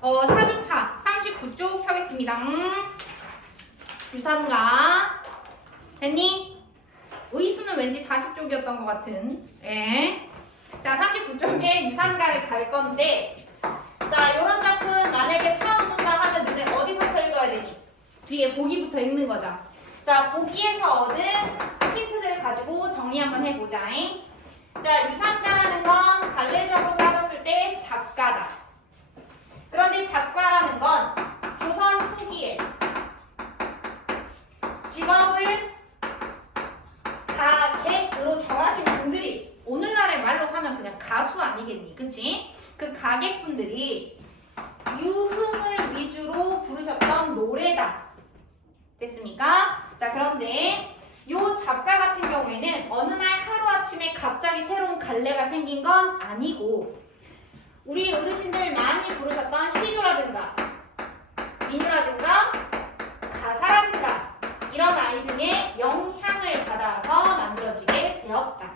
4주차 39쪽 펴겠습니다. 유산가 됐니? 의수는 왠지 40쪽이었던 것 같은. 예. 자, 39쪽에 유산가를 갈 건데, 자, 요런 작품 만약에 처음 본다 하면 너네 어디서부터 읽어야 되니? 뒤에 보기부터 읽는 거죠. 자, 보기에서 얻은 힌트들을 가지고 정리 한번 해보자. 자, 유산가라는 건 갈래적으로 따졌을 때 잡가다. 그런데 잡가라는 건 조선 후기에 직업을 가객으로 정하신 분들이, 오늘날의 말로 하면 그냥 가수 아니겠니? 그치? 그 가객분들이 유흥을 위주로 부르셨던 노래다. 됐습니까? 자, 그런데 요 잡가 같은 경우에는 어느 날 하루아침에 갑자기 새로운 갈래가 생긴 건 아니고, 우리 어르신들 많이 부르셨던 시조라든가 민요라든가 가사라든가 이런 아이 등의 영향을 받아서 만들어지게 되었다.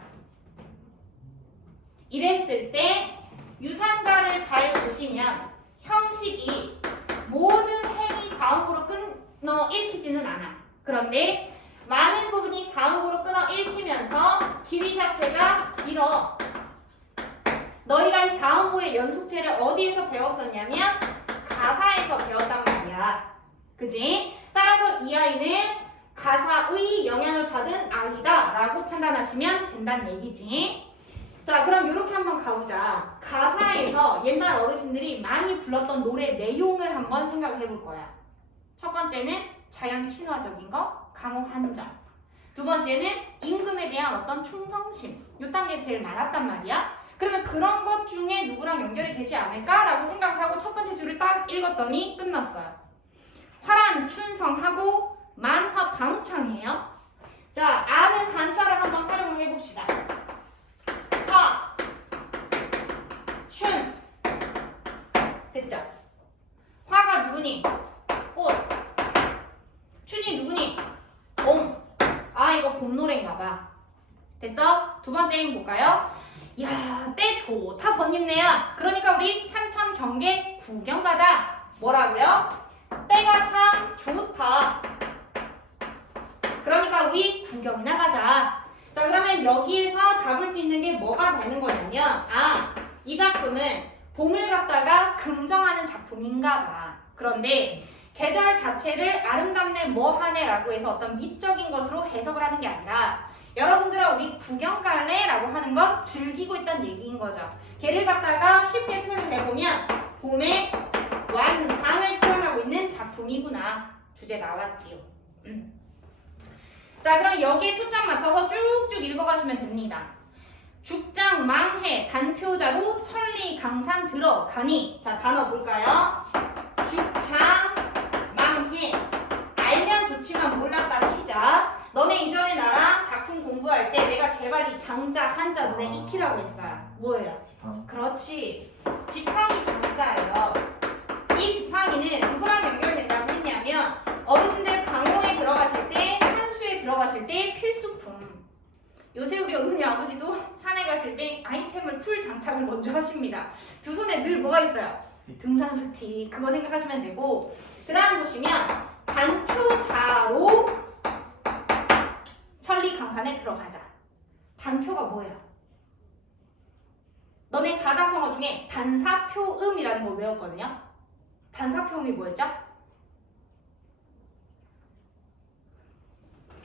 이랬을 때 유산가를 잘 보시면 형식이 모든 행이 사음으로 끊어 읽히지는 않아. 그런데 많은 부분이 사음으로 끊어 읽히면서 길이 자체가 길어. 너희가 이 사음보의 연속체를 어디에서 배웠었냐면 가사에서 배웠단 말이야. 그지? 따라서 이 아이는 가사의 영향을 받은 아이다 라고 판단하시면 된다는 얘기지. 자, 그럼 이렇게 한번 가보자. 가사에서 옛날 어르신들이 많이 불렀던 노래 내용을 한번 생각해 볼 거야. 첫 번째는 자연 친화적인 거, 강호 한정. 두 번째는 임금에 대한 어떤 충성심. 이 단계 제일 많았단 말이야. 그러면 그런 것 중에 누구랑 연결이 되지 않을까라고 생각하고 첫 번째 줄을 딱 읽었더니 끝났어요. 화란 춘성하고 만화 방창이에요. 자, 아는 한자를 한번 활용을 해봅시다. 화, 춘. 됐죠? 화가 누구니? 꽃. 춘이 누구니? 봄. 아, 이거 봄 노래인가봐. 됐어? 두 번째 힘 볼까요? 야, 때 좋다 번님네야. 그러니까 우리 산천 경계 구경 가자. 뭐라고요? 때가 참 좋다. 그러니까 우리 구경이나 가자. 자, 그러면 여기에서 잡을 수 있는 게 뭐가 되는 거냐면, 아, 이 작품은 봄을 갖다가 긍정하는 작품인가 봐. 그런데 계절 자체를 아름답네 뭐하네 라고 해서 어떤 미적인 것으로 해석을 하는 게 아니라, 여러분들아 우리 구경 갈래? 라고 하는 건 즐기고 있다는 얘기인 거죠. 걔를 갖다가 쉽게 표현을 해보면 봄의 완상을 표현하고 있는 작품이구나. 주제 나왔지요. 자, 그럼 여기에 초점 맞춰서 쭉쭉 읽어가시면 됩니다. 죽장 망해 단표자로 천리 강산 들어가니. 자, 단어 볼까요? 죽장 망해. 알면 좋지만 몰랐다 치자. 너네 이전에 나랑 작품 공부할 때 내가 제발 이 장자 한자 눈에 익히라고 했어요. 뭐예요? 지팡. 그렇지. 지팡이 장자예요. 이 지팡이는 누구랑 연결된다고 했냐면 어르신들 강호에 들어가실 때, 산수에 들어가실 때 필수품. 요새 우리 어머니 아버지도 산에 가실 때 아이템을 풀 장착을 먼저 하십니다. 두 손에 늘 뭐가 있어요? 등산 스틱. 그거 생각하시면 되고, 그 다음 보시면 단표자로 천리 강산에 들어가자. 단표가 뭐예요? 너네 사자성어 중에 단사표음이라는 거 외웠거든요. 단사표음이 뭐였죠?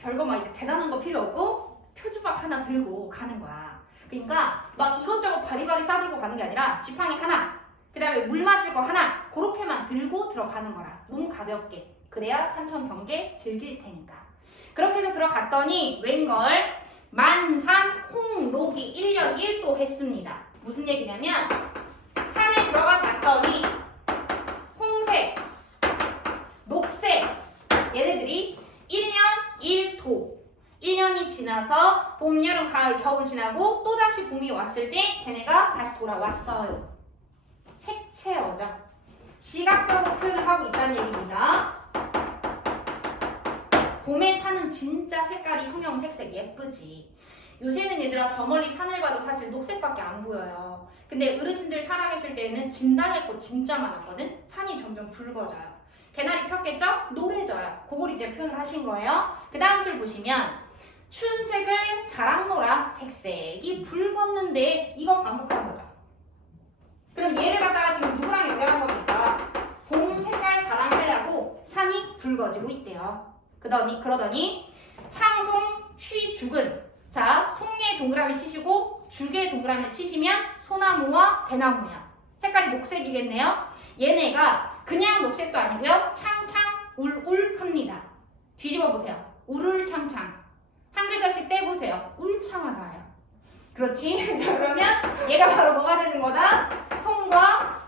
별거 막 이제 대단한 거 필요 없고 표주박 하나 들고 가는 거야. 그러니까 막 이것저것 바리바리 싸들고 가는 게 아니라 지팡이 하나, 그 다음에 물 마실 거 하나, 그렇게만 들고 들어가는 거라. 몸 가볍게. 그래야 산천 경계 즐길 테니까. 그렇게 해서 들어갔더니 웬걸 만산 홍록이 1년 1도 했습니다. 무슨 얘기냐면 산에 들어가 봤더니 홍색, 녹색 얘네들이 1년 1도 1년이 지나서 봄, 여름, 가을, 겨울 지나고 또다시 봄이 왔을 때 걔네가 다시 돌아왔어요. 색채어죠. 시각적으로 표현을 하고 있다는 얘기입니다. 봄에 사는 진짜 색깔이 형형색색 예쁘지. 요새는 얘들아 저 멀리 산을 봐도 사실 녹색밖에 안 보여요. 근데 어르신들 살아계실 때는 진달래꽃 진짜 많았거든? 산이 점점 붉어져요. 개나리 폈겠죠? 노래져요. 그걸 이제 표현을 하신 거예요. 그 다음 줄 보시면 춘색을 자랑노라 색색이 붉었는데 이거 반복한 거죠. 그럼 얘를 갖다가 지금 누구랑 연결한 겁니까? 봄 색깔 자랑하려고 산이 붉어지고 있대요. 그러더니 창송 취죽은 자 송에 동그라미 치시고 죽에 동그라미를 치시면 소나무와 대나무예요. 색깔이 녹색이겠네요. 얘네가 그냥 녹색도 아니고요. 창창 울울합니다. 뒤집어 보세요. 울울창창. 한 글자씩 떼보세요. 울창하다예요. 그렇지? 자 그러면 얘가 바로 뭐가 되는 거다? 송과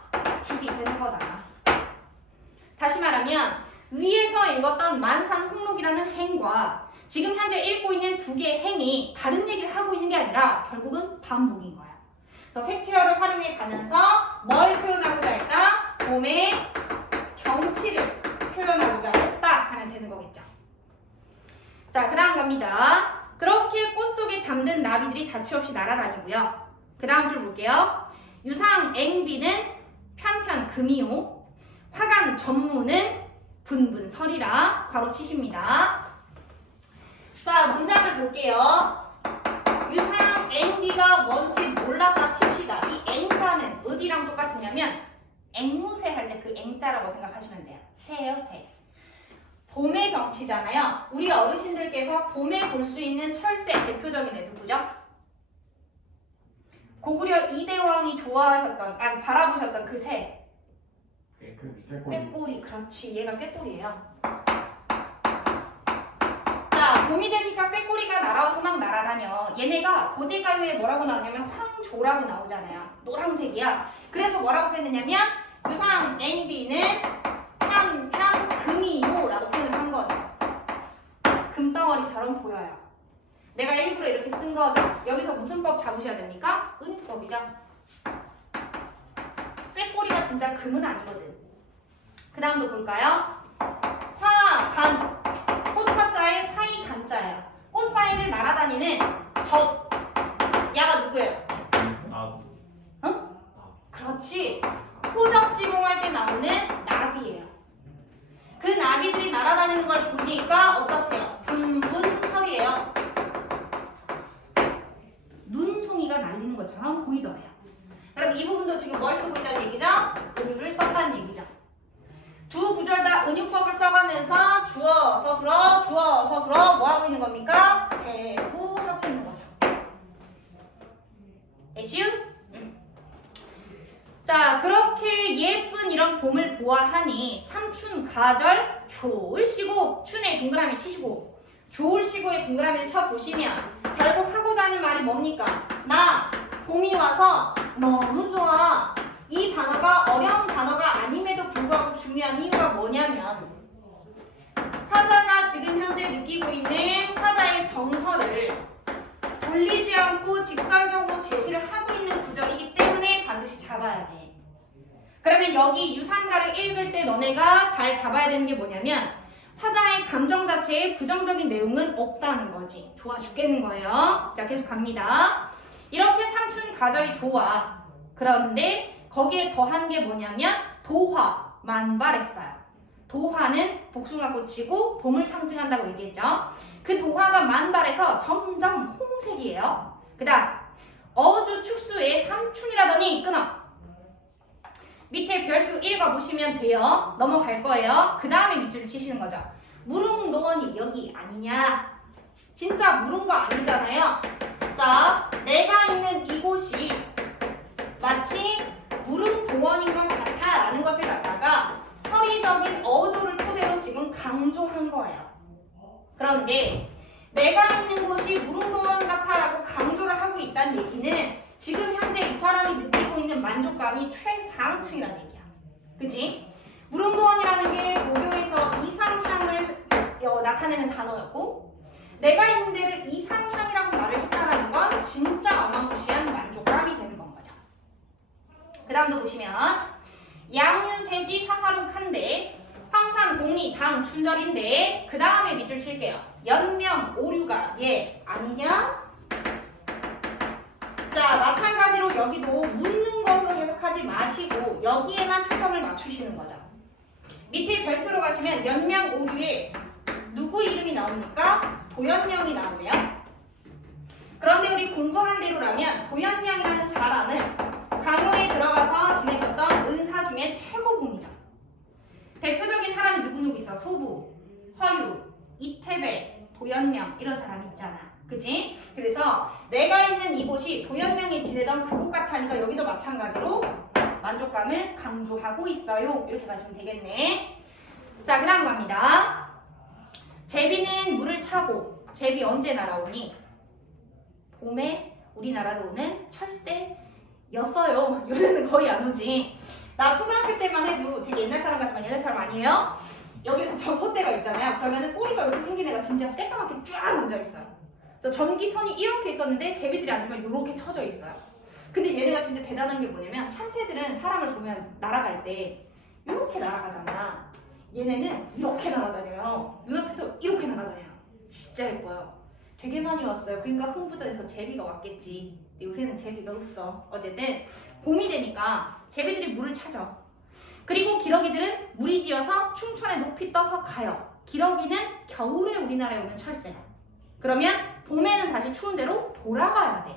죽이 되는 거다. 다시 말하면 위에서 읽었던 만산 홍록이라는 행과 지금 현재 읽고 있는 두 개의 행이 다른 얘기를 하고 있는 게 아니라 결국은 반복인 거야. 그래서 색채어를 활용해 가면서 뭘 표현하고자 했다? 봄의 경치를 표현하고자 했다 하면 되는 거겠죠. 자, 그 다음 갑니다. 그렇게 꽃 속에 잠든 나비들이 자취 없이 날아다니고요. 그 다음 줄 볼게요. 유상 앵비는 편편 금이요. 화간 전무는 분분 설이라 괄호 치십니다. 자, 문장을 볼게요. 유상 앵비가 뭔지 몰랐다 칩시다. 이 앵자는 어디랑 똑같으냐면 앵무새 할 때 그 앵자라고 생각하시면 돼요. 새예요, 새. 봄의 경치잖아요. 우리 어르신들께서 봄에 볼 수 있는 철새 대표적인 애 누구죠? 고구려 이대왕이 좋아하셨던, 바라보셨던 그 새. 꾀꼬리. 그렇지. 얘가 꾀꼬리예요. 자, 봄이 되니까 꾀꼬리가 날아와서 막 날아다녀. 얘네가 고대가요에 뭐라고 나오냐면 황조라고 나오잖아요. 노란색이야. 그래서 뭐라고 표현했냐면 유상 앵비는 편편 금이요라고 표현을 한 거죠. 금덩어리처럼 보여요. 내가 일부러 이렇게 쓴 거죠. 여기서 무슨 법 잡으셔야 됩니까? 은유법이죠. 꾀꼬리가 진짜 금은 아니거든. 그 다음도 볼까요? 화, 간. 꽃화자의 사이 간자예요. 꽃 사이를 날아다니는 적. 야가 누구예요? 어? 그렇지. 호적지몽할 때 나오는 나비예요. 그 나비들이 날아다니는 걸 보니까 어떻게요? 분분설이에요. 눈송이가 날리는 것처럼 보이더래요. 그럼 이 부분도 지금 뭘 쓰고 있다는 얘기죠? 은유를 썼다는 얘기죠. 두 구절 다 은유법을 써가면서 주어, 서술어 뭐 하고 있는 겁니까? 배구하고 있는 거죠. 애쉬? 자, 그렇게 예쁜 이런 봄을 보아하니 삼춘 가절 좋을시고 춘에 동그라미 치시고 좋을시고에 동그라미를 쳐보시면 결국 하고자 하는 말이 뭡니까? 나 봄이 와서 너무 좋아. 이 단어가 어려운 단어가 아님에도 불구하고 중요한 이유가 뭐냐면 화자가 지금 현재 느끼고 있는 화자의 정서를 돌리지 않고 직설적으로 제시를 하고 있는 구절이기 때문에 반드시 잡아야 돼. 그러면 여기 유상가를 읽을 때 너네가 잘 잡아야 되는 게 뭐냐면 화자의 감정 자체에 부정적인 내용은 없다는 거지. 좋아 죽겠는 거예요. 자, 계속 갑니다. 이렇게 삼춘 가절이 좋아. 그런데 거기에 더한 게 뭐냐면 도화, 만발했어요. 도화는 복숭아꽃이고 봄을 상징한다고 얘기했죠. 그 도화가 만발해서 점점 홍색이에요. 그 다음 어주 축수의 삼춘이라더니 끊어. 밑에 별표 읽어보시면 돼요. 넘어갈 거예요. 그 다음에 밑줄을 치시는 거죠. 무릉도원이 여기 아니냐. 진짜 무릉 거 아니잖아요. 자, 내가 있는 이곳이 마치 무릉도원인 것 같아 라는 것을 갖다가 서리적인 어조를 토대로 지금 강조한 거예요. 그런데 내가 있는 곳이 무릉도원 같아 라고 강조를 하고 있다는 얘기는 지금 현재 이 사람이 느끼고 있는 만족감이 최상층이라는 얘기야. 그치? 무릉도원이라는 게 고교에서 이상향을 나타내는 단어였고 내가 있는 데를 이상향이라고 말을 했다는 건 진짜 어마무시한 만족감이 되는 건 거죠. 그 다음도 보시면 양윤세지 사사룩한데 황산 공리 당 춘절인데 그 다음에 밑줄 칠게요. 연명 오류가 얘 아니냐? 자, 마찬가지로 여기도 묻는 것으로 해석하지 마시고 여기에만 초점을 맞추시는 거죠. 밑에 별표로 가시면 연명 오류에 누구 이름이 나옵니까? 도연명이 나오네요. 그런데 우리 공부한 대로라면 도연명이라는 사람은 강호에 들어가서 지내셨던 은사 중에 최고봉이죠. 대표적인 사람이 누구누구 있어? 소부, 허유, 이태배, 도연명 이런 사람이 있잖아. 그치? 그래서 내가 있는 이곳이 도연명이 지내던 그곳 같으니까 여기도 마찬가지로 만족감을 강조하고 있어요. 이렇게 가시면 되겠네. 자, 그 다음 갑니다. 제비는 물을 차고, 제비 언제 날아오니? 봄에 우리나라로 오는 철새였어요. 요새는 거의 안 오지. 나 초등학교 때만 해도 되게 옛날 사람 같지만 옛날 사람 아니에요? 여기 전봇대가 있잖아요. 그러면은 꼬리가 이렇게 생긴 애가 진짜 새까맣게 쫙 앉아있어요. 그래서 전기선이 이렇게 있었는데 제비들이 앉으면 이렇게 쳐져 있어요. 근데 얘네가 진짜 대단한 게 뭐냐면 참새들은 사람을 보면 날아갈 때 이렇게 날아가잖아. 얘네는 이렇게 날아다녀요. 눈앞에서 이렇게 날아다녀요. 진짜 예뻐요. 되게 많이 왔어요. 그러니까 흥부전에서 제비가 왔겠지. 근데 요새는 제비가 없어. 어쨌든 봄이 되니까 제비들이 물을 찾아. 그리고 기러기들은 무리 지어서 충천에 높이 떠서 가요. 기러기는 겨울에 우리나라에 오는 철새야. 그러면 봄에는 다시 추운 데로 돌아가야 돼.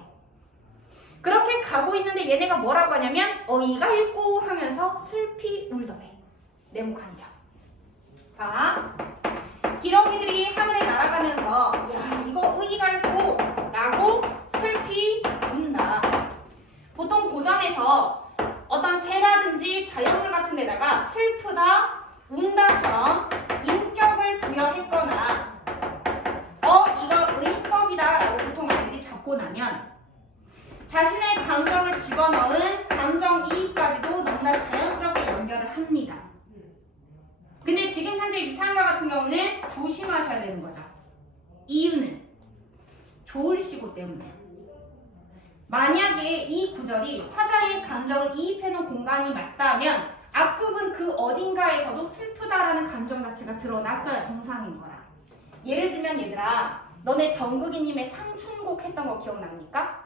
그렇게 가고 있는데 얘네가 뭐라고 하냐면 어이가 읽고 하면서 슬피 울더래. 네모칸이죠. 봐. 기러기들이 하늘에 날아가면서 야 이거 의기가 읽고 라고 슬피 운다. 보통 고전에서 어떤 새라든지 자연물 같은 데다가 슬프다, 운다처럼 인격을 부여했거나 이거 의법이다 라고 보통 아이들이 잡고 나면 자신의 감정을 집어넣은 감정이입까지도 너무나 자연스럽게 연결을 합니다. 근데 지금 현재 유상가 같은 경우는 조심하셔야 되는 거죠. 이유는 좋으시고 때문에요. 만약에 이 구절이 화자의 감정을 이입해놓은 공간이 맞다면 앞부분 그 어딘가에서도 슬프다라는 감정 자체가 드러났어야 정상인 거라. 예를 들면 얘들아, 너네 정국이님의 상춘곡 했던 거 기억납니까?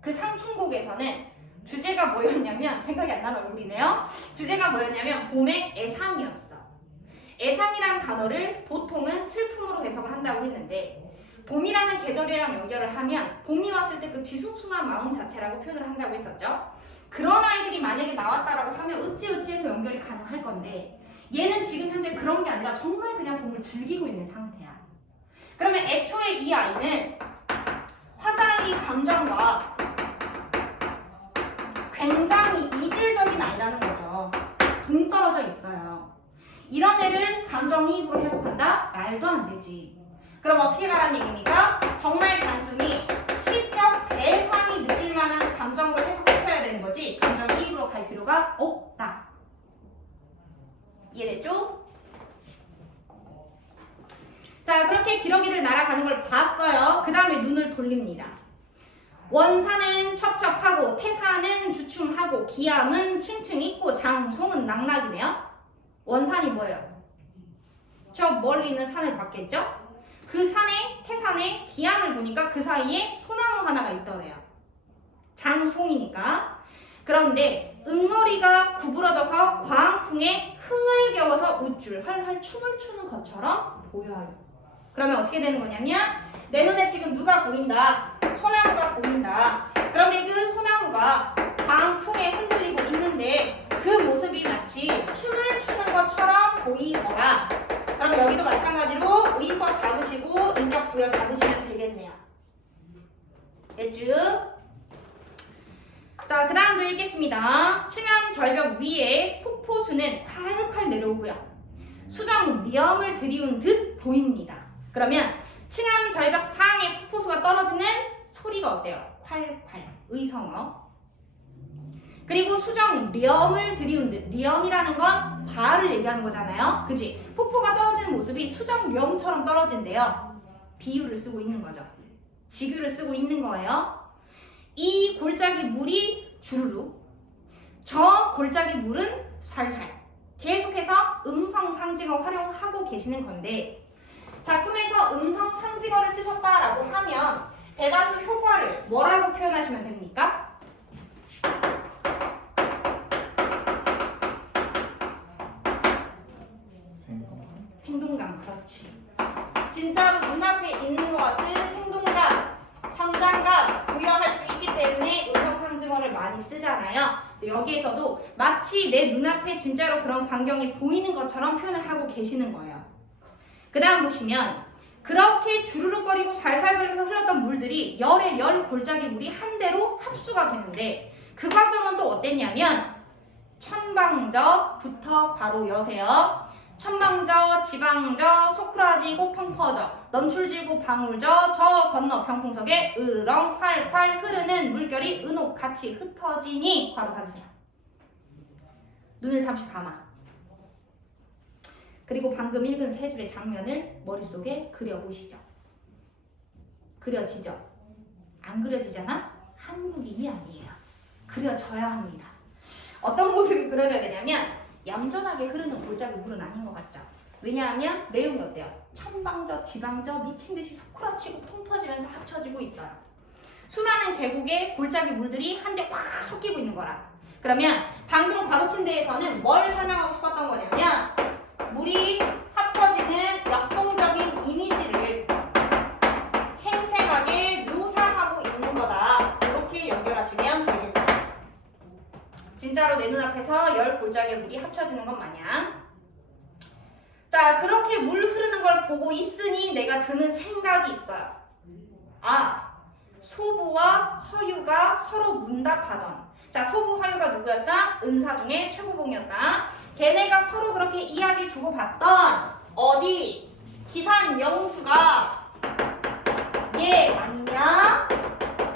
그 상춘곡에서는 주제가 뭐였냐면, 생각이 안 나는 얼굴이네요. 주제가 뭐였냐면 봄의 애상이었어. 애상이라는 단어를 보통은 슬픔으로 해석을 한다고 했는데 봄이라는 계절이랑 연결을 하면 봄이 왔을 때 그 뒤숭숭한 마음 자체라고 표현을 한다고 했었죠. 그런 아이들이 만약에 나왔다라고 하면 어찌어찌해서 연결이 가능할 건데 얘는 지금 현재 그런 게 아니라 정말 그냥 봄을 즐기고 있는 상태야. 그러면 애초에 이 아이는 화자의 이 감정과 굉장히 이질적인 아이라는 거죠. 동떨어져 있어요. 이런 애를 감정이입으로 해석한다? 말도 안 되지. 그럼 어떻게 가라는 얘기입니까? 정말 단순히 시적 대상이 느낄 만한 감정으로 해석하셔야 되는 거지 감정이입으로 갈 필요가 없다. 이해됐죠? 자, 그렇게 기러기들 날아가는 걸 봤어요. 그 다음에 눈을 돌립니다. 원사는 첩첩하고 태사는 주춤하고 기암은 층층 있고 장송은 낙낙이네요. 원산이 뭐예요? 저 멀리 있는 산을 봤겠죠? 그 산에 태산에 기암을 보니까 그 사이에 소나무 하나가 있더래요. 장송이니까. 그런데 응어리가 구부러져서 광풍에 흥을 겨워서 우쭐 활활 춤을 추는 것처럼 보여요. 그러면 어떻게 되는 거냐면 내 눈에 지금 누가 보인다? 소나무가 보인다. 그런데 그 소나무가 광풍에 흔들리고 있는데 그 모습이 마치 춤을 추는 것처럼 보이더라. 그럼 여기도 마찬가지로 의법 잡으시고 인격 부여 잡으시면 되겠네요. 됐죠? 자, 그 다음도 읽겠습니다. 층암 절벽 위에 폭포수는 활활 내려오고요. 수정 리엄을 들이운 듯 보입니다. 그러면 층암 절벽 상에 폭포수가 떨어지는 소리가 어때요? 활활 의성어. 그리고 수정 리엄을 들이운 듯. 리엄이라는 건 바를 얘기하는 거잖아요. 그치? 폭포가 떨어지는 모습이 수정 리엄처럼 떨어진대요. 비유를 쓰고 있는 거죠. 지규를 쓰고 있는 거예요. 이 골짜기 물이 주르륵, 저 골짜기 물은 살살. 계속해서 음성상징어 활용하고 계시는 건데 작품에서 음성상징어를 쓰셨다라고 하면 대다수 효과를 뭐라고 표현하시면 됩니까? 생동감, 그렇지. 진짜로 눈앞에 있는 것 같은 생동감, 현장감 부여할 수 있기 때문에 의명상징어를 많이 쓰잖아요. 여기에서도 마치 내 눈앞에 진짜로 그런 광경이 보이는 것처럼 표현을 하고 계시는 거예요. 그 다음 보시면 그렇게 주르륵거리고 살살거리면서 흘렀던 물들이 열의 열 골짜기 물이 한 대로 합수가 되는데 그 과정은 또 어땠냐면 천방저부터 괄호 여세요. 천방저, 지방저, 소쿠라지고 펑퍼저, 넌출지고 방울저, 저 건너 병풍석에 으르렁 활활 흐르는 물결이 은옥같이 흩어지니 괄호 닫으세요. 눈을 잠시 감아. 그리고 방금 읽은 세 줄의 장면을 머릿속에 그려보시죠. 그려지죠? 안 그려지잖아? 한국인이 아니에요. 그려져야 합니다. 어떤 모습이 그려져야 되냐면 얌전하게 흐르는 골짜기 물은 아닌 것 같죠? 왜냐하면 내용이 어때요? 천방저, 지방저 미친듯이 소쿠라치고 통퍼지면서 합쳐지고 있어요. 수많은 계곡에 골짜기 물들이 한데 확 섞이고 있는 거라. 그러면 방금 가로친 데에서는 뭘 설명하고 싶었던 거냐면 물이 합쳐지는 역동적인 이미지를 생생하게 묘사하고 있는 거다. 이렇게 연결하시면 되겠다. 진짜로 내 눈앞에서 열 골짜기의 물이 합쳐지는 것 마냥. 자, 그렇게 물 흐르는 걸 보고 있으니 내가 드는 생각이 있어요. 아, 소부와 허유가 서로 문답하던. 자, 소부 허유가 누구였다? 은사 중에 최고봉이었다. 걔네가 서로 그렇게 이야기 주고받던 어디? 기산 영수가 얘 아니냐?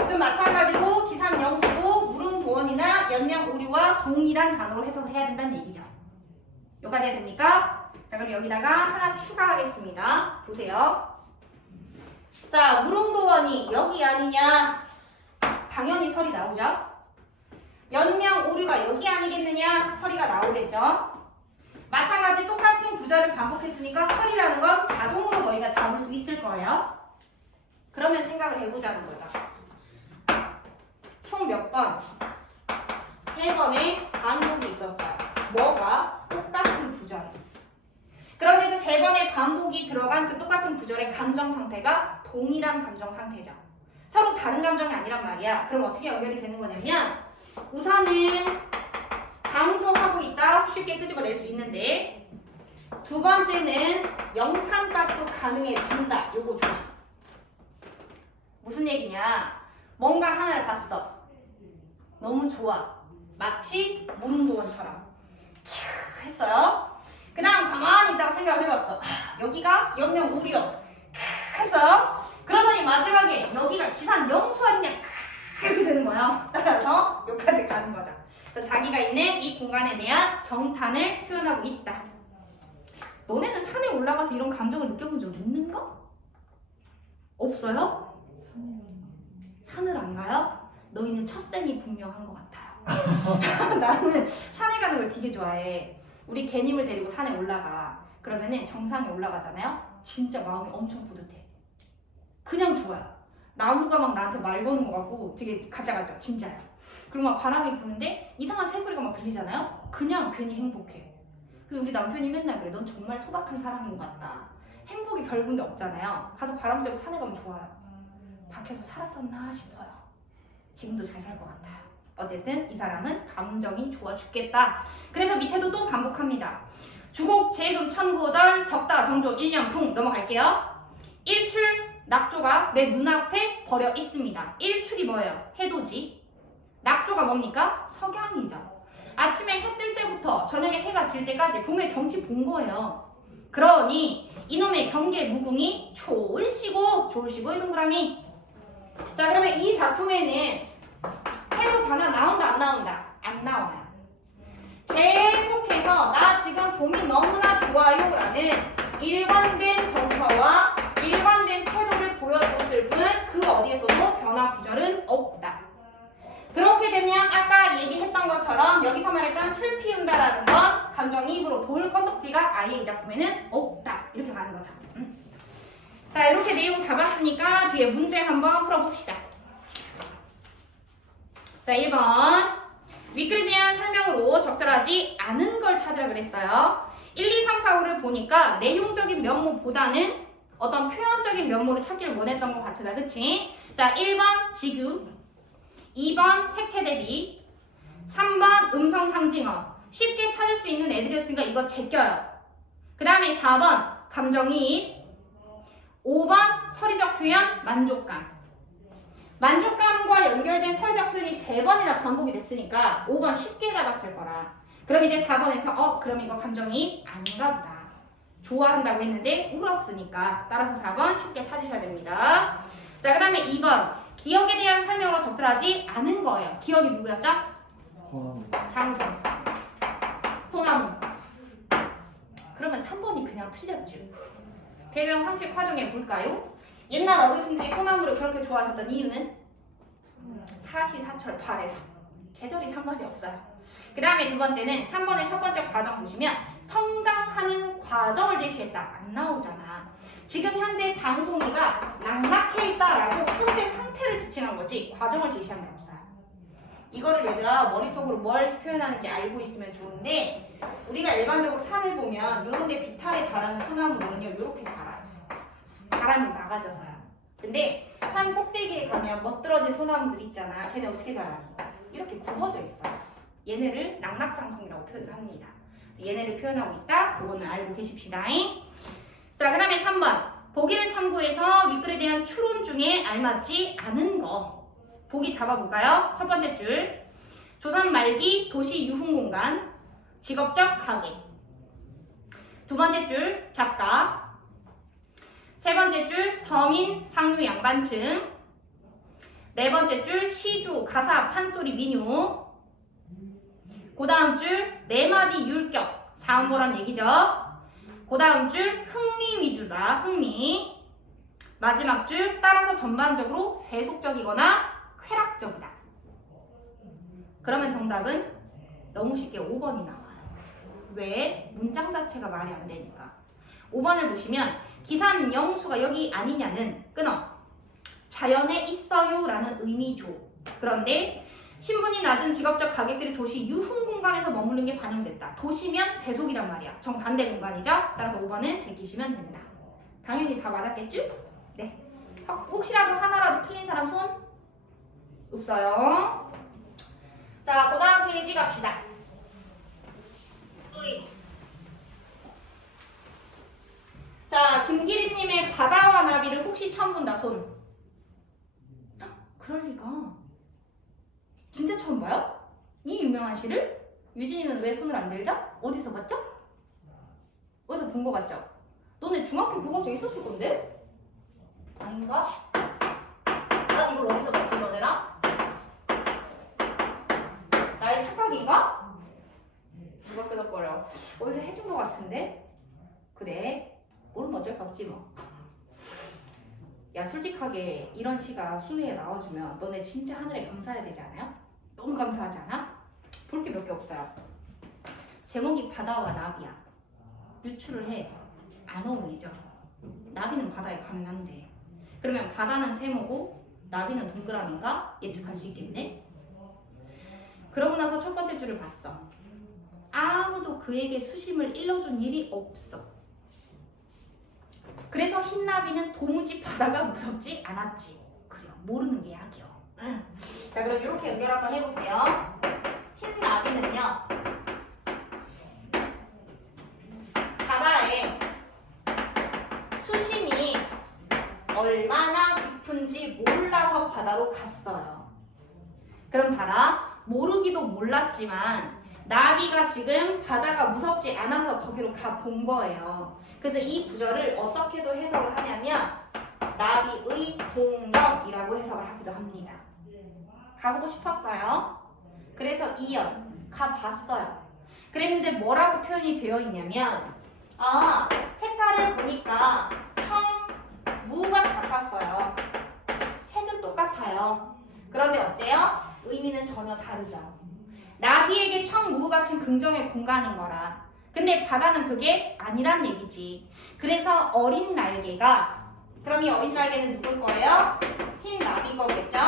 또 마찬가지고 기산 영수도 무릉도원이나 연명오류와 동일한 단어로 해석을 해야 된다는 얘기죠. 여기까지 됩니까? 자, 그럼 여기다가 하나 추가하겠습니다. 보세요. 자, 무릉도원이 여기 아니냐? 당연히 설이 나오죠. 연명오류가 여기 아니겠느냐? 설이가 나오겠죠. 마찬가지 똑같은 구절을 반복했으니까 설이라는 건 자동으로 너희가 잡을 수 있을 거예요. 그러면 생각을 해보자는 거죠. 총 몇 번? 3번의 반복이 있었어요. 뭐가? 똑같은 구절. 그런데 그 3번의 반복이 들어간 그 똑같은 구절의 감정 상태가 동일한 감정 상태죠. 서로 다른 감정이 아니란 말이야. 그럼 어떻게 연결이 되는 거냐면 우선은 강조하고 있다 쉽게 끄집어낼 수 있는데 두 번째는 영탄값도 가능해진다. 요거 조심. 무슨 얘기냐? 뭔가 하나를 봤어. 너무 좋아. 마치 무릉도원처럼 캬 했어요. 그 다음 가만히 있다가 생각을 해봤어. 여기가 연명오류 했어요. 그러더니 마지막에 여기가 기산 영수 아니냐 이렇게 되는 거예요. 따라서 여기까지 가는 거죠. 그래서 자기가 있는 이 공간에 대한 경탄을 표현하고 있다. 너네는 산에 올라가서 이런 감정을 느껴본 적 있는가? 없어요? 산을 안 가요? 너희는 첫셈이 분명한 것 같아요. 나는 산에 가는 걸 되게 좋아해. 우리 개님을 데리고 산에 올라가. 그러면은 정상에 올라가잖아요. 진짜 마음이 엄청 뿌듯해. 그냥 좋아요. 나무가 막 나한테 말 거는 것 같고 되게 가짜가짜 진짜요. 그리고 막 바람이 부는데 이상한 새소리가 막 들리잖아요. 그냥 괜히 행복해. 그래서 우리 남편이 맨날 그래. 넌 정말 소박한 사람인 것 같다. 행복이 별 군데 없잖아요. 가서 바람 쐬고 산에 가면 좋아요. 밖에서 살았었나 싶어요. 지금도 잘 살 것 같아요. 어쨌든 이 사람은 감정이 좋아 죽겠다. 그래서 밑에도 또 반복합니다. 주곡 재금 천고절 적다 정조 일년풍 넘어갈게요. 일출 낙조가 내 눈앞에 버려 있습니다. 일출이 뭐예요? 해돋이. 낙조가 뭡니까? 석양이죠. 아침에 해 뜰 때부터 저녁에 해가 질 때까지 봄의 경치 본 거예요. 그러니 이놈의 경계 무궁이 좋으시고 이 동그라미. 자, 그러면 이 작품에는 해도 변화 나온다 안 나온다? 안 나와요. 계속해서 나 지금 봄이 너무나 좋아요 라는 일관된 정서와 일관된 태도를 보여줬을 뿐 그 어디에서도 변화 구절은 없다. 그렇게 되면 아까 얘기했던 것처럼 여기서 말했던 슬피운다라는 건 감정이입으로 볼 건덕지가 아예 이 작품에는 없다. 이렇게 가는 거죠. 자, 이렇게 내용 잡았으니까 뒤에 문제 한번 풀어봅시다. 자, 1번. 윗글에 대한 설명으로 적절하지 않은 걸 찾으라 그랬어요. 1, 2, 3, 4, 5를 보니까 내용적인 면모보다는 어떤 표현적인 면모를 찾기를 원했던 것 같다. 그치? 자, 1번 지규, 2번 색채 대비, 3번 음성 상징어. 쉽게 찾을 수 있는 애들이었으니까 이거 제껴요. 그 다음에 4번 감정이입, 5번 서리적 표현 만족감. 만족감과 연결된 서리적 표현이 3번이나 반복이 됐으니까 5번 쉽게 잡았을 거라. 그럼 이제 4번에서 그럼 이거 감정이입 아닌가 보다. 좋아한다고 했는데 울었으니까 따라서 4번 쉽게 찾으셔야 됩니다. 자, 그 다음에 2번 기억에 대한 설명으로 적절하지 않은 거예요. 기억이 누구였죠? 장소, 소나무. 그러면 3번이 그냥 틀렸죠. 배경 상식 활용해 볼까요? 옛날 어르신들이 소나무를 그렇게 좋아하셨던 이유는 사시사철 발해서 계절이 상관이 없어요. 그 다음에 두 번째는 3번의 첫 번째 과정 보시면 성장하는 과정을 제시했다. 안 나오잖아. 지금 현재 장송이가 낙낙해 있다라고 현재 상태를 지칭한 거지 과정을 제시한 게 없어요. 이거를 얘들아 머릿속으로 뭘 표현하는지 알고 있으면 좋은데 우리가 일반적으로 산을 보면 이런 데 비탈에 자라는 소나무들은요 이렇게 자라요. 바람이 막아져서요. 근데 산 꼭대기에 가면 멋들어진 소나무들 있잖아. 걔네 어떻게 자라니? 이렇게 굽어져 있어요. 얘네를 낙낙장송이라고 표현을 합니다. 얘네를 표현하고 있다. 그거는 알고 계십시다. 자, 그 다음에 3번 보기를 참고해서 윗글에 대한 추론 중에 알맞지 않은 거 보기 잡아볼까요? 첫 번째 줄 조선 말기 도시 유흥공간 직업적 가계. 두 번째 줄 작가. 세 번째 줄 서민 상류 양반층. 네 번째 줄 시조 가사 판소리 민요. 그 다음 줄 네 마디 율격 사음보란 얘기죠. 그 다음 줄 흥미 위주다. 흥미. 마지막 줄 따라서 전반적으로 세속적이거나 쾌락적이다. 그러면 정답은 너무 쉽게 5번이 나와요. 왜? 문장 자체가 말이 안 되니까. 5번을 보시면 기산 영수가 여기 아니냐는 끊어. 자연에 있어요 라는 의미죠. 그런데 신분이 낮은 직업적 가객들이 도시 유흥 공간에서 머무르는 게 반영됐다. 도시면 세속이란 말이야. 정반대 공간이죠. 따라서 5번은 제끼시면 된다. 당연히 다 맞았겠죠? 네. 혹시라도 하나라도 틀린 사람 손? 없어요. 자, 그 다음 페이지 갑시다. 자, 김기린님의 바다와 나비를 혹시 처음 본다 손. 그럴 리가. 진짜 처음 봐요? 이 유명한 시를? 유진이는 왜 손을 안 들죠? 어디서 봤죠? 어디서 본 거 같죠? 너네 중학교 교과서에 있었을 건데? 아닌가? 난 이걸 어디서 봤지 너네랑? 나의 착각인가? 누가 끄덕거려? 어디서 해준 거 같은데? 그래, 모르면 어쩔 수 없지 뭐. 야, 솔직하게 이런 시가 수능에 나와주면 너네 진짜 하늘에 감사해야 되지 않아요? 너무 감사하지 않아? 볼 게 몇 개 없어요. 제목이 바다와 나비야. 유추를 해. 안 어울리죠? 나비는 바다에 가면 안 돼. 그러면 바다는 세모고 나비는 동그라미인가? 예측할 수 있겠네? 그러고 나서 첫 번째 줄을 봤어. 아무도 그에게 수심을 일러준 일이 없어. 그래서 흰나비는 도무지 바다가 무섭지 않았지. 그래요. 모르는 게 약이요. 자, 그럼 이렇게 연결 한번 해볼게요. 흰나비는요. 바다에 수심이 얼마나 깊은지 몰라서 바다로 갔어요. 그럼 봐라. 모르기도 몰랐지만 나비가 지금 바다가 무섭지 않아서 거기로 가본 거예요. 그래서 이 구절을 어떻게도 해석을 하냐면 나비의 동명이라고 해석을 하기도 합니다. 가보고 싶었어요. 그래서 이연 가봤어요. 그랬는데 뭐라고 표현이 되어 있냐면 색깔을 보니까 청무가 같았어요. 색은 똑같아요. 그런데 어때요? 의미는 전혀 다르죠. 나비에게 청무같은 긍정의 공간인 거라. 근데 바다는 그게 아니란 얘기지. 그래서 어린 날개가 그럼 이 어린 날개는 누굴 거예요? 흰 나비 거겠죠?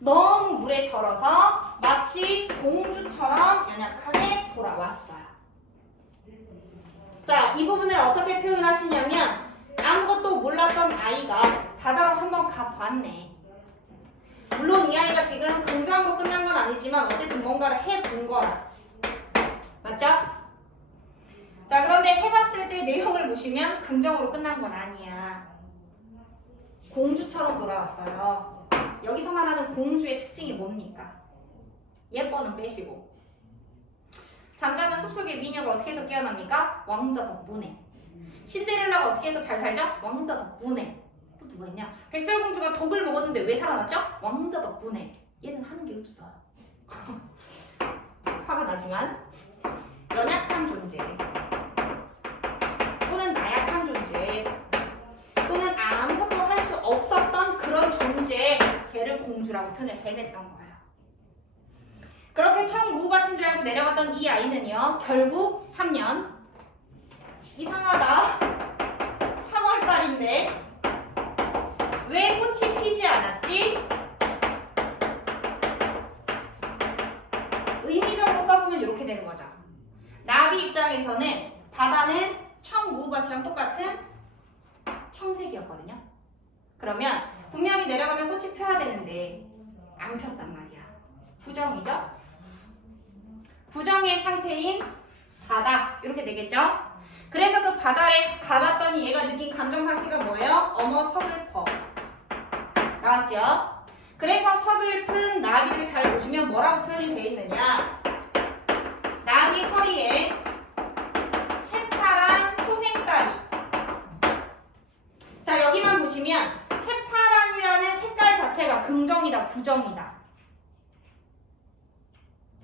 너무 물에 절어서 마치 공주처럼 연약하게 돌아왔어요. 자, 이 부분을 어떻게 표현하시냐면 아무것도 몰랐던 아이가 바다로 한번 가봤네. 물론 이 아이가 지금 긍정으로 끝난 건 아니지만 어쨌든 뭔가를 해본 거라. 맞죠? 자, 그런데 해봤을 때 내용을 보시면 긍정으로 끝난 건 아니야. 공주처럼 돌아왔어요. 여기서 말하는 공주의 특징이 뭡니까? 예뻐는 빼시고. 잠자는 숲속의 미녀가 어떻게 해서 깨어납니까? 왕자 덕분에. 신데렐라가 어떻게 해서 잘 살죠? 왕자 덕분에. 또 누가 있냐? 백설공주가 독을 먹었는데 왜 살아났죠? 왕자 덕분에. 얘는 하는 게 없어요. 화가 나지만 연약한 존재 또는 나약한 존재 또는 아무것도 할 수 없었던 그런 존재, 걔를 공주라고 표현을 해냈던 거예요. 그렇게 청무받친 줄 알고 내려갔던 이 아이는요, 결국 3년. 이상하다. 3월달인데 왜 꽃이 피지 않았지? 의미적으로 써보면 이렇게 되는 거죠. 나비 입장에서는 바다는 청무밭이랑 똑같은 청색이었거든요. 그러면 분명히 내려가면 꽃이 펴야 되는데 안 폈단 말이야. 부정이죠? 부정의 상태인 바다 이렇게 되겠죠? 그래서 그 바다에 가봤더니 얘가 느낀 감정 상태가 뭐예요? 어머 서글퍼. 나왔죠? 그래서 서글픈 나비를 잘 보시면 뭐라고 표현이 되어 있느냐? 나비 허리에 새파란 토생다리. 자, 여기만 보시면 새파란이라는 색깔 자체가 긍정이다, 부정이다.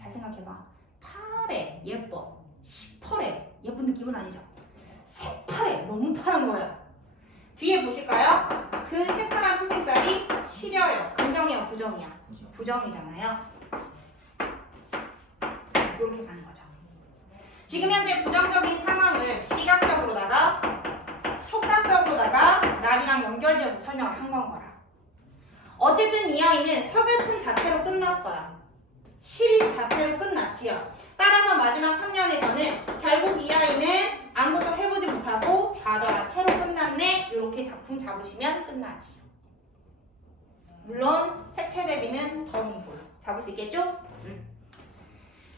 잘 생각해봐. 파래, 예뻐. 시퍼래, 예쁜 느낌은 아니죠. 새파래, 너무 파란 거예요. 뒤에 보실까요? 그 새파란 토생다리 시려요. 긍정이야, 부정이야? 부정이잖아요. 이렇게 가는 거죠. 지금 현재 부정적인 상황을 시각적으로다가 촉각적으로다가 나비랑 연결지어서 설명을 한 건 거라. 어쨌든 이 아이는 서글픈 자체로 끝났어요. 시린 자체로 끝났지요. 따라서 마지막 3년에서는 결국 이 아이는 아무것도 해보지 못하고 좌절한 채로 끝났네. 이렇게 작품 잡으시면 끝나지요. 물론 색채 대비는 덤이고 잡을 수 있겠죠?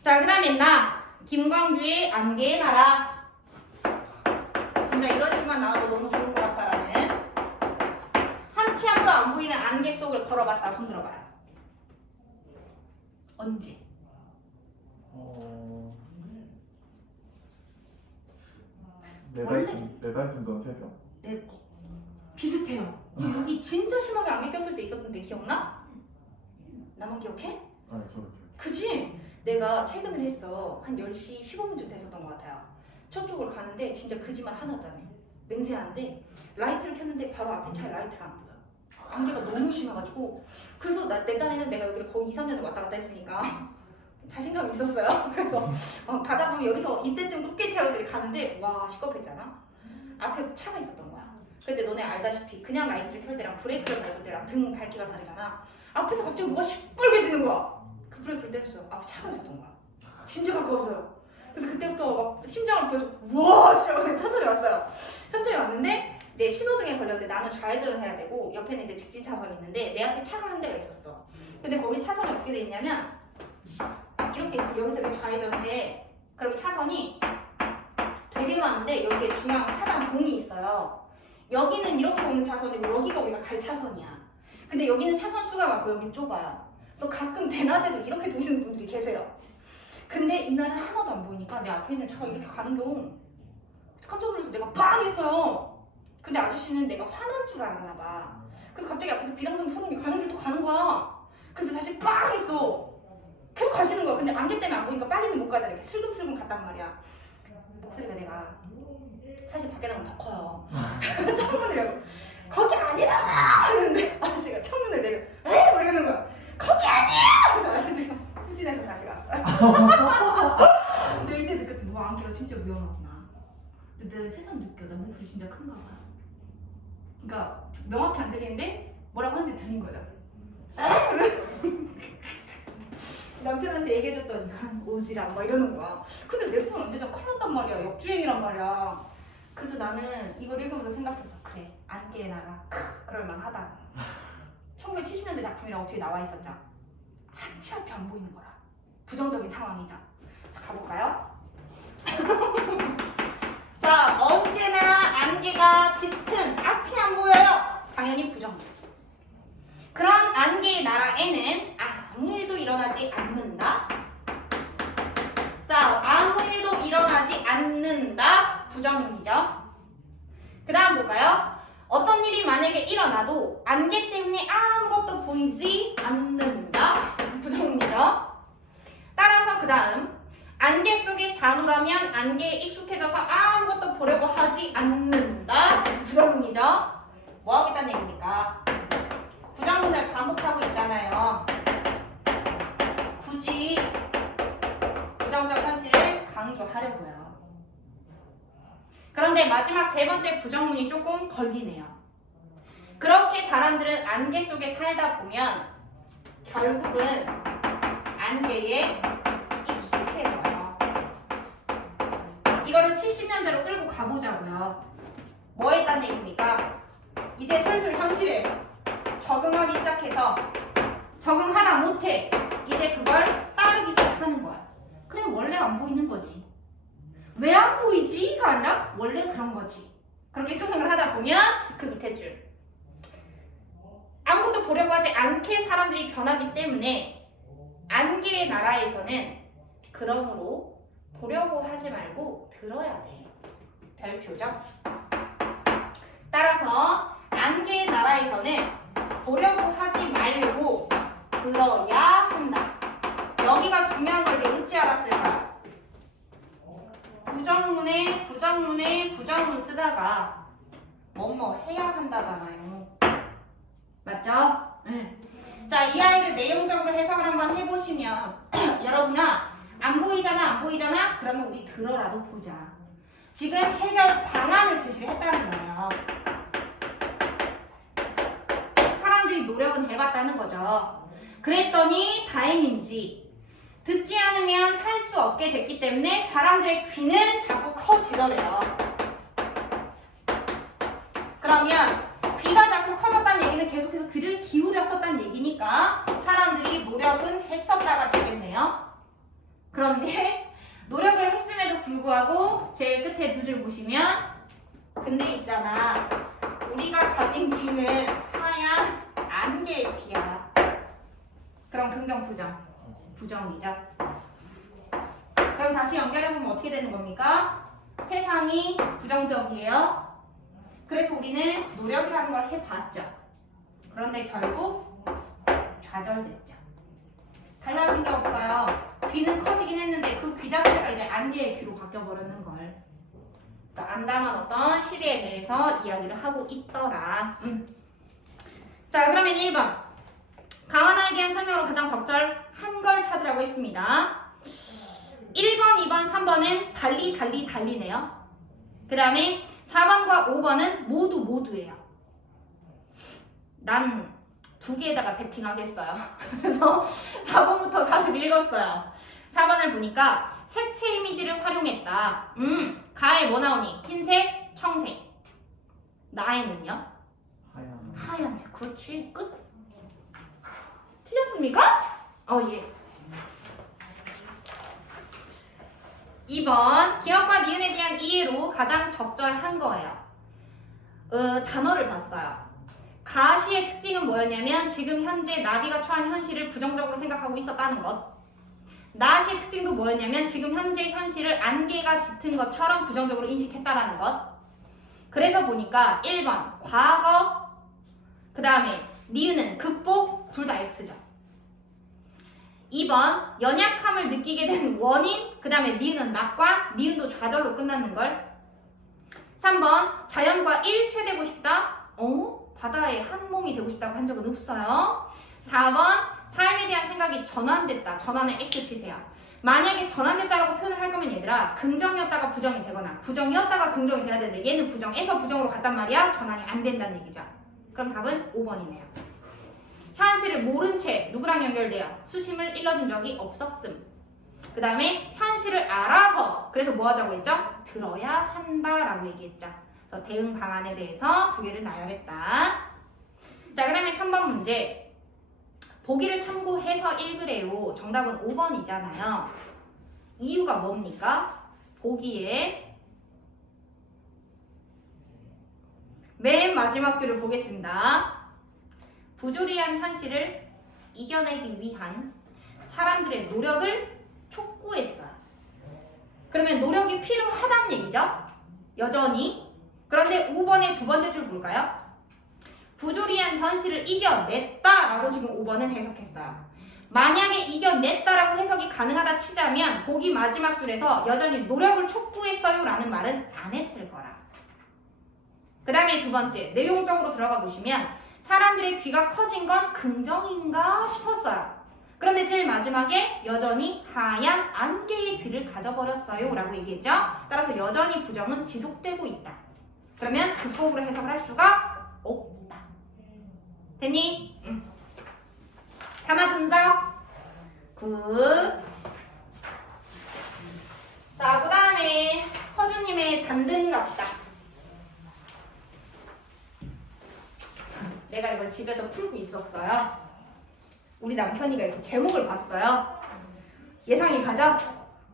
자, 그 다음에 나 김광규의 안개의 나라. 진짜 이런 식만 나와도 너무 좋을 것 같다라는 한 치 앞도 안 보이는 안개 속을 걸어봤다. 손 들어봐요. 언제? 네 달쯤 전 새벽. 네, 비슷해요. 여기 진짜 심하게 안개 꼈을 때 있었던데 기억나? 나만 기억해? 아니 저도 기억. 그지? 내가 퇴근을 했어. 한 10시 15분쯤 됐었던 것 같아요. 저쪽을 가는데 진짜 그지만 하나도 안 해. 맹세하는데 라이트를 켰는데 바로 앞에 차에 라이트가 안 보여. 안개가 너무 심해가지고. 그래서 내 딴에는 내가 여기를 거의 2, 3년을 왔다 갔다 했으니까 자신감이 있었어요. 그래서 가다 보면 여기서 이때쯤 꽃게치 하고 가는데 와 시겁했잖아. 앞에 차가 있었던 거야. 근데 너네 알다시피 그냥 라이트를 켤 때랑 브레이크를 밟을 때랑 등 밝기가 다르잖아. 앞에서 갑자기 뭐가 시뻘개지는 거야. 그 브레이크를 때렸어. 앞에 차가 있었던 거야. 진짜 가까웠어요. 그래서 그때부터 막 심장을 보여서 우와 시원해. 천천히 왔어요. 천천히 왔는데 이제 신호등에 걸렸는데 나는 좌회전을 해야 되고 옆에는 이제 직진 차선이 있는데 내 앞에 차가 한 대가 있었어. 근데 거기 차선이 어떻게 돼 있냐면 이렇게 있어. 여기서 이렇게 좌회전을 해. 그럼 차선이 되게 많은데 여기에 중앙 차단 봉이 있어요. 여기는 이렇게 오는 차선이고 여기가 우리가 갈 차선이야. 근데 여기는 차선 수가 많고 여기 좁아요. 그래서 가끔 대낮에도 이렇게 도시는 분들이 계세요. 근데 이날은 하나도 안 보이니까 내 앞에 있는 차가 이렇게 가는 경 깜짝 놀라서 내가 빵 했어요. 근데 아저씨는 내가 화난 줄 알았나 봐. 그래서 갑자기 앞에서 비상등 켜더니 가는 길 또 가는 거야. 그래서 다시 빵 했어. 계속 가시는 거야. 근데 안개 때문에 안 보니까 빨리는 못 가잖아. 이렇게 슬금슬금 갔단 말이야. 목소리가 내가 사실 밖에 나가면 더 커요. 창문을 열고 거기 아니라고 하는데 아저씨가 창문을 내려 에이 모르겠는 거야. 거기 아니야! 그래서 아저씨가 후진해서 다시 갔어요. 근데 이때 느꼈더니 와 안개가 진짜 위험하구나. 근데 내 세상 느껴. 나 목소리 진짜 큰가 봐. 그러니까 명확히 안 들리는데 뭐라고 하는지 들린 거죠. 남편한테 얘기해줬더니 오지랖 막 이러는 거야. 근데 내 돈 안 되잖아. 큰일 난단 말이야. 역주행이란 말이야. 그래서 나는 이걸 읽으면서 생각했어. 그래, 안개의 나라. 그럴만하다. 1970년대 작품이라고 뒤에 나와 있었죠. 한치 앞이 안 보이는 거라. 부정적인 상황이죠. 자, 가볼까요? 자, 언제나 안개가 짙은 앞이 안 보여요. 당연히 부정. 그런 안개의 나라에는 아무 일도 일어나지 않는다. 자, 아무 일도 일어나지 않는다. 부정이죠. 그 다음 볼까요? 어떤 일이 만약에 일어나도 안개 때문에 아무것도 보이지 않는다. 부정이죠. 따라서 그 다음 안개 속에 사노라면 안개에 익숙해져서 아무것도 보려고 하지 않는다. 부정문이죠. 뭐 하겠다는 얘기입니까? 부정문을 반복하고 있잖아요. 굳이 부정적 현실을 강조하려고요. 그런데 마지막 세 번째 부정문이 조금 걸리네요. 그렇게 사람들은 안개 속에 살다 보면 결국은 안개에 익숙해져요. 이거를 70년대로 끌고 가보자고요. 뭐 했다는 얘기입니까? 이제 슬슬 현실에 적응하기 시작해서 적응하다 못해. 이제 그걸 따르기 시작하는 거야. 그래, 원래 안 보이는 거지. 왜 안 보이지?가 아니라 원래 그런 거지. 그렇게 수능을 하다 보면 그 밑에 줄. 아무것도 보려고 하지 않게 사람들이 변하기 때문에 안개의 나라에서는 그러므로 보려고 하지 말고 들어야 돼. 별표죠. 따라서 안개의 나라에서는 보려고 하지 말고 들어야 한다. 여기가 중요한 걸 이제 잊지 않았을까요? 부정문 쓰다가 뭐뭐 해야 한다잖아요. 맞죠? 네. 자, 이 아이를 내용적으로 해석을 한번 해보시면 여러분아, 안 보이잖아? 그러면 우리 들어라도 보자. 지금 해결 방안을 제시를 했다는 거예요. 사람들이 노력은 해봤다는 거죠. 그랬더니 다행인지 듣지 않으면 살 수 없게 됐기 때문에 사람들의 귀는 자꾸 커지더래요. 그러면 귀가 자꾸 커졌다는 얘기는 계속해서 귀를 기울였었다는 얘기니까 사람들이 노력은 했었다가 되겠네요. 그런데 노력을 했음에도 불구하고 제일 끝에 두 줄 보시면 근데 있잖아, 우리가 가진 귀는 하얀 안개의 귀야. 그럼 긍정 부정? 부정이죠. 그럼 다시 연결해보면 어떻게 되는 겁니까? 세상이 부정적이에요. 그래서 우리는 노력이라는 걸 해봤죠. 그런데 결국 좌절됐죠. 달라진 게 없어요. 귀는 커지긴 했는데 그 귀 자체가 이제 안개의 귀로 바뀌어버리는 걸. 암담한 어떤 시대에 대해서 이야기를 하고 있더라. 자, 그러면 1번. 가와나에 대한 설명으로 가장 적절한 걸 찾으라고 했습니다. 1번, 2번, 3번은 달리네요. 그 다음에 4번과 5번은 모두예요. 난 두 개에다가 베팅하겠어요. 그래서 4번부터 다시 읽었어요. 4번을 보니까 색채 이미지를 활용했다. 가에 뭐 나오니? 흰색, 청색. 나에는요? 하얀색. 그렇지. 끝. 틀렸습니까? 예. 2번 기억과 니은에 대한 이해로 가장 적절한 거예요. 단어를 봤어요. 가시의 특징은 뭐였냐면 지금 현재 나비가 처한 현실을 부정적으로 생각하고 있었다는 것. 나시의 특징도 뭐였냐면 지금 현재 현실을 안개가 짙은 것처럼 부정적으로 인식했다라는 것. 그래서 보니까 1번 과거, 그 다음에 니은은 극복, 둘 다 X죠. 2번 연약함을 느끼게 된 원인, 그 다음에 니은은 낙관, 니은도 좌절로 끝나는 걸. 3번 자연과 일체되고 싶다. 바다의 한 몸이 되고 싶다고 한 적은 없어요. 4번 삶에 대한 생각이 전환됐다. 전환을 X 치세요. 만약에 전환됐다라고 표현을 할 거면 얘들아 긍정이었다가 부정이 되거나 부정이었다가 긍정이 돼야 되는데 얘는 부정에서 부정으로 갔단 말이야. 전환이 안 된다는 얘기죠. 그럼 답은 5번이네요. 현실을 모른 채 누구랑 연결돼요? 수심을 일러준 적이 없었음. 그 다음에 현실을 알아서 그래서 뭐 하자고 했죠? 들어야 한다라고 얘기했죠. 그래서 대응 방안에 대해서 두 개를 나열했다. 자, 그 다음에 3번 문제. 보기를 참고해서 읽으래요. 정답은 5번이잖아요. 이유가 뭡니까? 보기에 맨 마지막 줄을 보겠습니다. 부조리한 현실을 이겨내기 위한 사람들의 노력을 촉구했어요. 그러면 노력이 필요하다는 얘기죠? 여전히. 그런데 5번의 두 번째 줄 볼까요? 부조리한 현실을 이겨냈다라고 지금 5번은 해석했어요. 만약에 이겨냈다라고 해석이 가능하다 치자면 보기 마지막 줄에서 여전히 노력을 촉구했어요 라는 말은 안 했을 거라. 그 다음에 두 번째, 내용적으로 들어가 보시면 사람들의 귀가 커진 건 긍정인가 싶었어요. 그런데 제일 마지막에 여전히 하얀 안개의 귀를 가져버렸어요 라고 얘기했죠. 따라서 여전히 부정은 지속되고 있다. 그러면 극복으로 해석을 할 수가 없다. 됐니? 응. 다 맞은다? 굿. 자, 그 다음에 허주님의 잔든 갑시다. 내가 이걸 집에서 풀고 있었어요. 우리 남편이가 이렇게 제목을 봤어요. 예상이 가죠?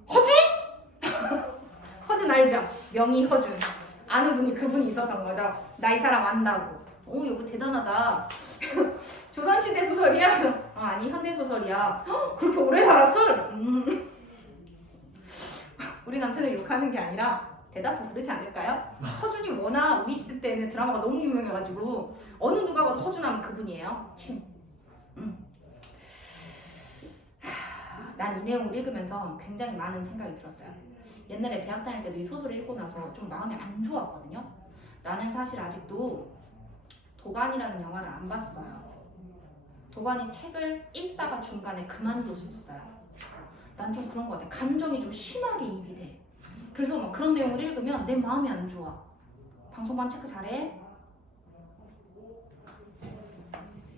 허준? 허준 알죠? 명의 허준. 아는 분이 그분이 있었던 거죠. 나 이 사람 안다고. 오, 여보 대단하다. 조선시대 소설이야? 아니 현대소설이야. 그렇게 오래 살았어? 우리 남편을 욕하는 게 아니라 대다수 그러지 않을까요? 허준이 워낙 우리 시대 때는 드라마가 너무 유명해가지고 어느 누가 봐도 허준 하면 그분이에요. 침. 난 이 내용을 읽으면서 굉장히 많은 생각이 들었어요. 옛날에 대학 다닐 때도 이 소설을 읽고 나서 좀 마음이 안 좋았거든요. 나는 사실 아직도 도가니라는 영화를 안 봤어요. 도가니 책을 읽다가 중간에 그만뒀었어요. 난 좀 그런 것 같아. 감정이 좀 심하게 입이 돼. 그래서 막 그런 내용을 읽으면 내 마음이 안 좋아. 방송반 체크 잘해?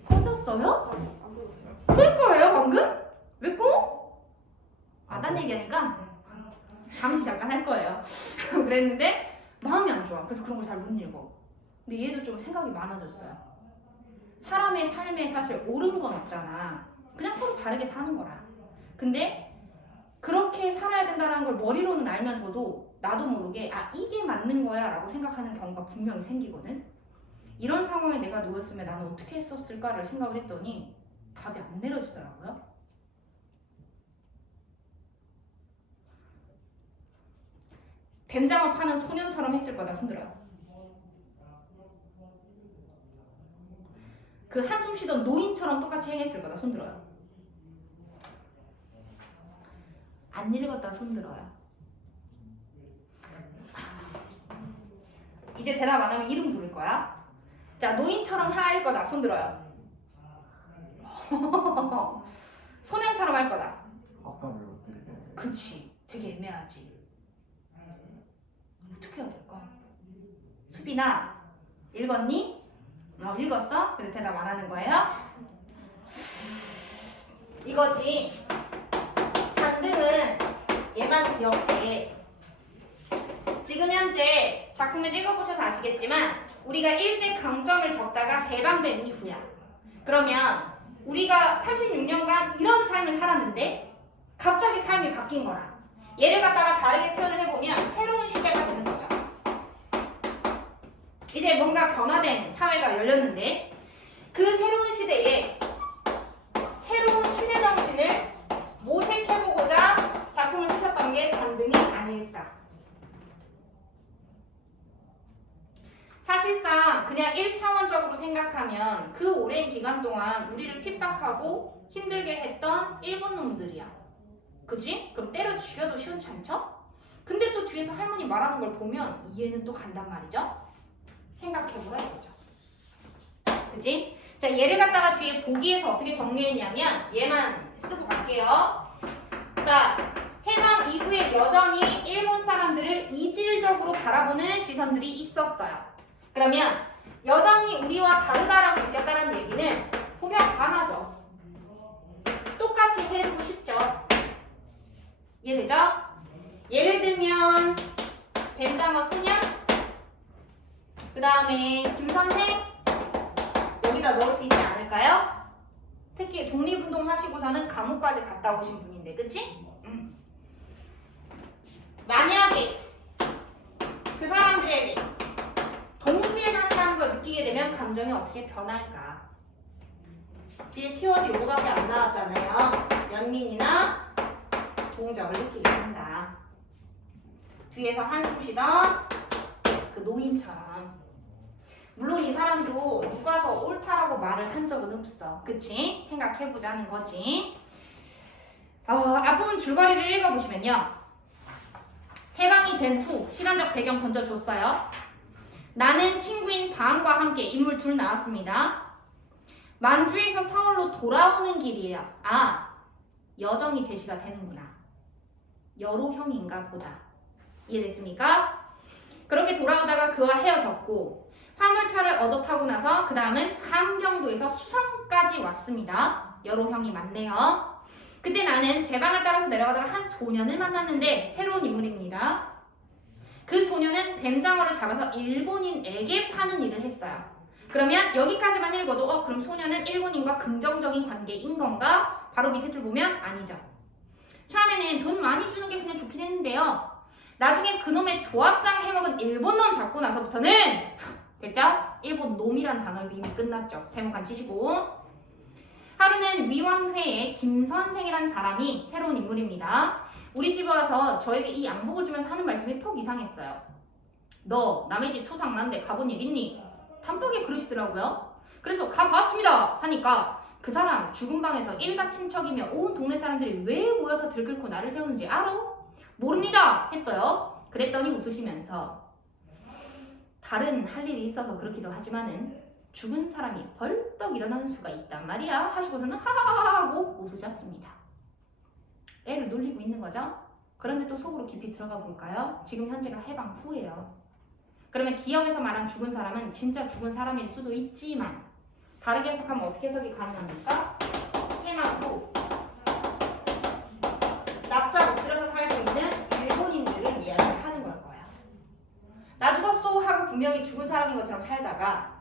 꺼졌어요? 안 보였어요? 끌 거예요 방금? 왜 꺼? 아, 딴 얘기하니까 잠시 잠깐 할 거예요. 그랬는데 마음이 안 좋아. 그래서 그런 걸 잘 못 읽어. 근데 얘도 좀 생각이 많아졌어요. 사람의 삶에 사실 옳은 건 없잖아. 그냥 서로 다르게 사는 거라. 근데 그렇게 살아야 된다는 걸 머리로는 알면서도 나도 모르게 아 이게 맞는 거야 라고 생각하는 경우가 분명히 생기거든. 이런 상황에 내가 놓였으면 나는 어떻게 했었을까를 생각을 했더니 답이 안 내려지더라고요. 뱀장어 파는 소년처럼 했을 거다. 손들어요. 그 한숨 쉬던 노인처럼 똑같이 행했을 거다. 손들어요. 안 읽었다. 손들어요. 이제 대답 안 하면 이름 부를 거야. 자, 노인처럼 할 거다. 손들어요. 소년처럼 할 거다. 앞단을 못 드리게. 그치. 되게 애매하지. 어떻게 해야 될까? 수빈아, 읽었니? 읽었어? 근데 대답 안 하는 거예요? 이거지. 잔등은 얘만 기억해. 지금 현재 작품을 읽어보셔서 아시겠지만 우리가 일제강점을 겪다가 해방된 이후야. 그러면 우리가 36년간 이런 삶을 살았는데 갑자기 삶이 바뀐 거라. 얘를 갖다가 다르게 표현을 해보면 새로운 시대가 되는 거죠. 이제 뭔가 변화된 사회가 열렸는데 그 새로운 시대에 새로운 시대 정신을 모색해보고자 작품을 쓰셨던 게 잔등이 아닐까. 사실상 그냥 1차원적으로 생각하면 그 오랜 기간 동안 우리를 핍박하고 힘들게 했던 일본 놈들이야. 그지? 그럼 때려 죽여도 시원찮죠? 근데 또 뒤에서 할머니 말하는 걸 보면 이해는 또 간단 말이죠? 생각해보라 이거죠. 그지? 자, 얘를 갖다가 뒤에 보기에서 어떻게 정리했냐면 얘만 쓰고 갈게요. 자, 해방 이후에 여전히 일본 사람들을 이질적으로 바라보는 시선들이 있었어요. 그러면 여전히 우리와 다르다라고 느꼈다는 얘기는 보면 강하죠. 똑같이 해주고 싶죠. 이해되죠? 예를 들면 뱀장어 소년, 그 다음에 김선생 여기다 넣을 수 있지 않을까요? 특히 독립운동 하시고서는 감옥까지 갔다 오신 분인데, 그치? 만약에 그 사람들에게 동질감이라는 걸 느끼게 되면 감정이 어떻게 변할까? 뒤에 키워드 요거밖에 안 나왔잖아요. 연민이나 동정을 느끼게 한다. 뒤에서 한숨 쉬던 그 노인처럼. 물론 이 사람도 누가 더 옳다라고 말을 한 적은 없어. 그치? 생각해보자는 거지. 앞부분 줄거리를 읽어보시면요. 해방이 된 후 시간적 배경 던져줬어요. 나는 친구인 바안과 함께 인물 둘 나왔습니다. 만주에서 서울로 돌아오는 길이에요. 여정이 제시가 되는구나. 여로형인가 보다. 이해됐습니까? 그렇게 돌아오다가 그와 헤어졌고 화물차를 얻어 타고 나서 그 다음은 함경도에서 수성까지 왔습니다. 여로형이 맞네요. 그때 나는 제 방을 따라서 내려가다가 한 소년을 만났는데 새로운 인물입니다. 그 소년은 뱀장어를 잡아서 일본인에게 파는 일을 했어요. 그러면 여기까지만 읽어도 그럼 소년은 일본인과 긍정적인 관계인 건가? 바로 밑에 줄 보면 아니죠. 처음에는 돈 많이 주는 게 그냥 좋긴 했는데요. 나중에 그놈의 조합장 해먹은 일본 놈 잡고 나서부터는 됐죠? 일본 놈이란 단어에서 이미 끝났죠. 세모간 치시고. 하루는 위원회에 김 선생이라는 사람이 새로운 인물입니다. 우리 집에 와서 저에게 이 양복을 주면서 하는 말씀이 폭 이상했어요. 너 남의 집 초상 난데 가본 일 있니? 단박에 그러시더라고요. 그래서 가봤습니다 하니까 그 사람 죽은 방에서 일가 친척이며 온 동네 사람들이 왜 모여서 들끓고 나를 세우는지 알아? 모릅니다 했어요. 그랬더니 웃으시면서 다른 할 일이 있어서 그렇기도 하지만은 죽은 사람이 벌떡 일어나는 수가 있단 말이야 하시고서는 하하하 하고 웃으셨습니다. 애를 놀리고 있는 거죠. 그런데 또 속으로 깊이 들어가 볼까요? 지금 현재가 해방 후예요. 그러면 기억에서 말한 죽은 사람은 진짜 죽은 사람일 수도 있지만 다르게 해석하면 어떻게 해석이 가능합니까? 해방 후 납작 엎드려서 살고 있는 일본인들을 이야기를 하는 걸 거야. 나 죽었어 하고 분명히 죽은 사람인 것처럼 살다가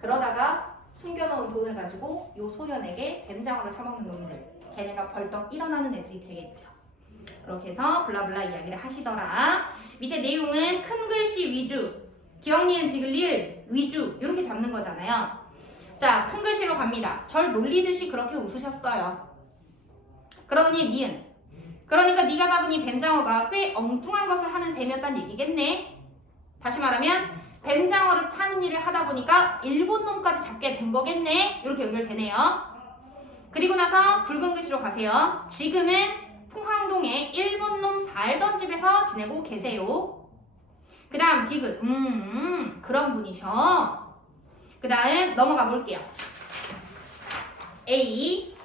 그러다가 숨겨놓은 돈을 가지고 요 소년에게 뱀장어를 사먹는 놈들, 걔네가 벌떡 일어나는 애들이 되겠죠. 그렇게 해서 블라블라 이야기를 하시더라. 밑에 내용은 큰 글씨 위주, 기억, 니은, 디귿, 리을 위주 이렇게 잡는 거잖아요. 자, 큰 글씨로 갑니다. 절 놀리듯이 그렇게 웃으셨어요. 그러더니 니은, 그러니까 네가 잡은 이 뱀장어가 꽤 엉뚱한 것을 하는 셈이었단 얘기겠네. 다시 말하면 뱀장어를 파는 일을 하다 보니까 일본 놈까지 잡게 된 거겠네. 이렇게 연결되네요. 그리고 나서 붉은 글씨로 가세요. 지금은 포항동에 일본 놈 살던 집에서 지내고 계세요. 그 다음 디귿, 그런 분이셔. 그 다음 넘어가 볼게요. A,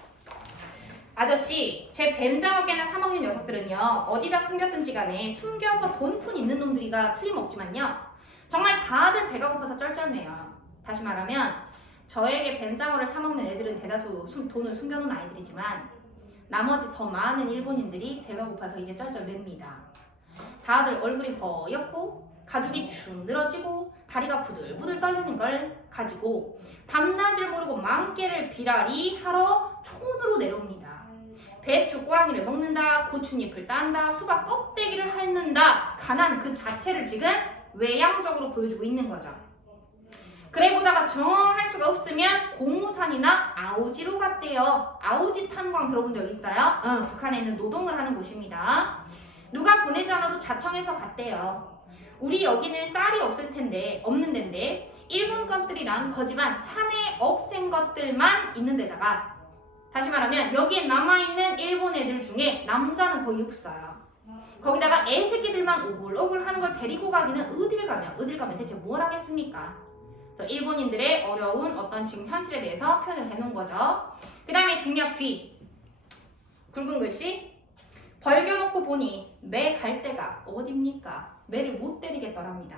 아저씨, 제 뱀장어 깨나 사먹는 녀석들은요 어디다 숨겼든지 간에 숨겨서 돈푼 있는 놈들이가 틀림없지만요 정말 다들 배가 고파서 쩔쩔매요. 다시 말하면 저에게 뱀장어를 사먹는 애들은 대다수 돈을 숨겨놓은 아이들이지만 나머지 더 많은 일본인들이 배가 고파서 이제 쩔쩔맵니다. 다들 얼굴이 허옇고 가죽이 축 늘어지고 다리가 부들부들 떨리는 걸 가지고 밤낮을 모르고 망깨를 비라리 하러 촌으로 내려옵니다. 배추 꼬랑이를 먹는다, 고추잎을 딴다, 수박 껍데기를 핥는다. 가난 그 자체를 지금 외향적으로 보여주고 있는 거죠. 그래 보다가 정 할 수가 없으면 고무산이나 아오지로 갔대요. 아오지 탄광 들어본 적 있어요? 북한에 있는 노동을 하는 곳입니다. 누가 보내지 않아도 자청해서 갔대요. 우리 여기는 쌀이 없는 데인데 일본 것들이란 거지만 산에 없앤 것들만 있는 데다가 다시 말하면 여기에 남아있는 일본 애들 중에 남자는 거의 없어요. 거기다가 애새끼들만 오글오글 하는 걸 데리고 가기는 어딜 가면 대체 뭘 하겠습니까? 그래서 일본인들의 어려운 어떤 지금 현실에 대해서 표현을 해놓은 거죠. 그 다음에 중력 뒤 굵은 글씨 벌겨놓고 보니 매 갈 데가 어딥니까? 매를 못 때리겠더랍니다.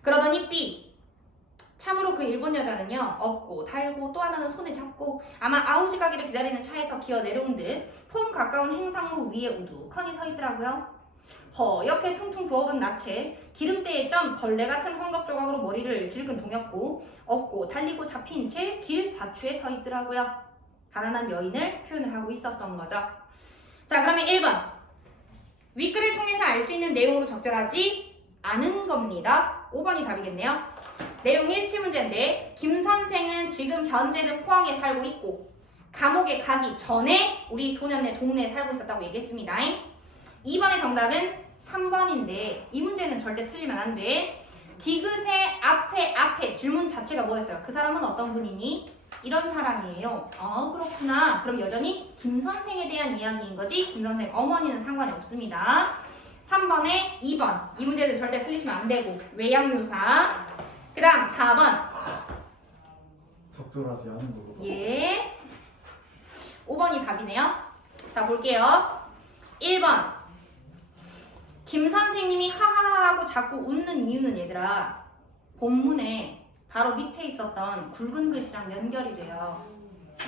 그러더니 B. 참으로 그 일본 여자는요, 업고 달고 또 하나는 손에 잡고 아마 아우지 가기를 기다리는 차에서 기어 내려온 듯 폼 가까운 행상로 위에 우두커니 서 있더라고요. 허옇게 퉁퉁 부어오른 나체, 기름때에 점 걸레 같은 헝겊 조각으로 머리를 질끈 동였고 업고 달리고 잡힌 채 길 밭추에 서 있더라고요. 가난한 여인을 표현을 하고 있었던 거죠. 자, 그러면 1번. 윗글을 통해서 알 수 있는 내용으로 적절하지 않은 겁니다. 5번이 답이겠네요. 내용 1치 문제인데 김 선생은 지금 현재는 포항에 살고 있고 감옥에 가기 전에 우리 소년네 동네에 살고 있었다고 얘기했습니다. 2번의 정답은 3번인데 이 문제는 절대 틀리면 안 돼. 디귿의 앞에 질문 자체가 뭐였어요? 그 사람은 어떤 분이니? 이런 사람이에요. 그렇구나. 그럼 여전히 김 선생에 대한 이야기인 거지 김 선생 어머니는 상관이 없습니다. 3번에 2번 이 문제는 절대 틀리시면 안 되고 외양묘사. 그 다음 4번 적절하지 않은 거고. 예 5번이 답이네요. 자 볼게요. 1번 김 선생님이 하하하 하고 자꾸 웃는 이유는 얘들아 본문에 바로 밑에 있었던 굵은 글씨랑 연결이 돼요.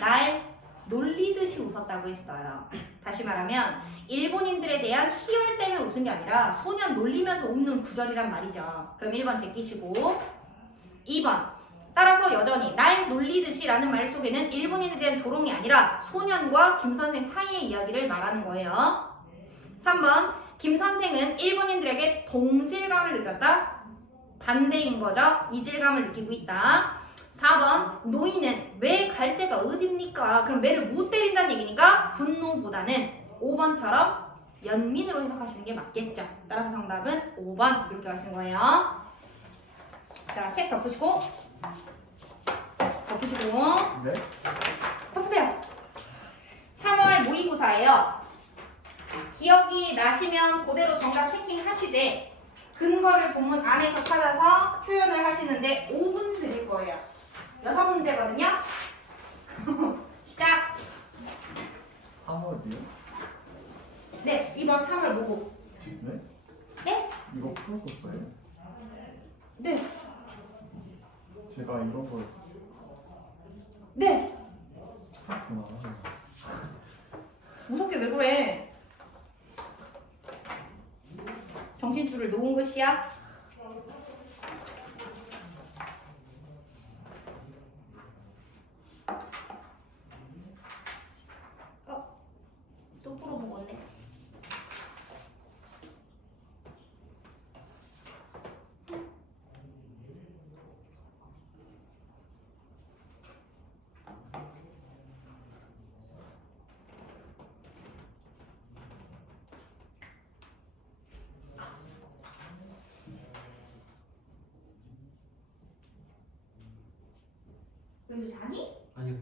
날 놀리듯이 웃었다고 했어요. 다시 말하면 일본인들에 대한 희열 때문에 웃은 게 아니라 소년 놀리면서 웃는 구절이란 말이죠. 그럼 1번 제끼시고 2번 따라서 여전히 날 놀리듯이 라는 말 속에는 일본인에 대한 조롱이 아니라 소년과 김 선생 사이의 이야기를 말하는 거예요. 3번 김 선생은 일본인들에게 동질감을 느꼈다. 반대인 거죠. 이질감을 느끼고 있다. 4번 노인은 왜 갈 데가 어딥니까? 그럼 매를 못 때린다는 얘기니까 분노보다는 5번처럼 연민으로 해석하시는 게 맞겠죠. 따라서 정답은 5번 이렇게 하시는 거예요. 자, 책 덮으시고 네? 덮으세요. 3월 모의고사예요. 기억이 나시면 그대로 정답 체킹하시되 근거를 본문 안에서 찾아서 표현을 하시는데 5분 드릴 거예요. 6문제거든요. 시작! 3월이요? 네, 이번 3월 모고. 네? 네? 이거 풀었었어요? 네. 제가 이런 걸 네. 풀었구나. 무섭게 왜 그래? 정신줄을 놓은 것이야? 또 풀어먹었네. 여기서 자니? 아니요.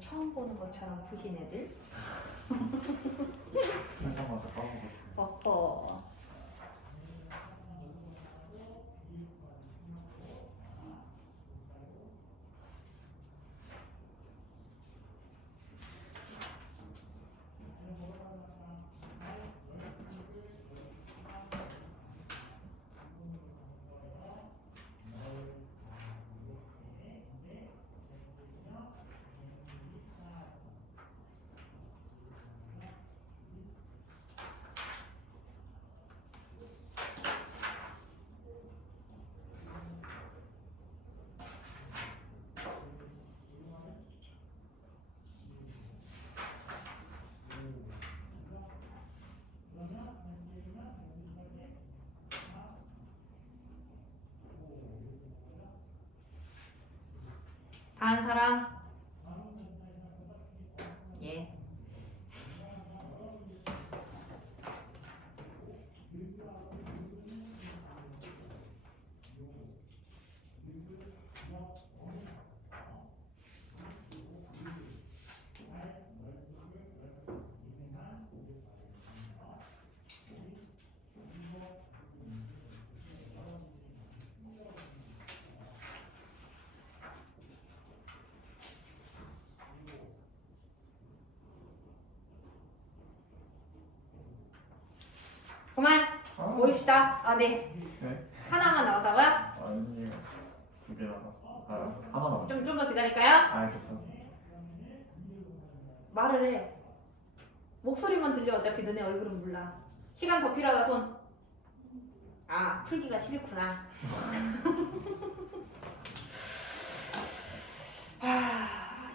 처음 보는 것처럼 부신 애들. 쓰자마자 까먹었어요. 어허. 다른 사람? 예. 그만 모입시다. 아, 네. 네? 하나만 나오다고요? 아니요. 2개 나갔어. 하나 남았어. 좀 더 기다릴까요? 아, 괜찮습니다. 말을 해. 목소리만 들려. 어차피 너네 얼굴은 몰라. 시간 더 필요하다 손. 아, 풀기가 싫구나.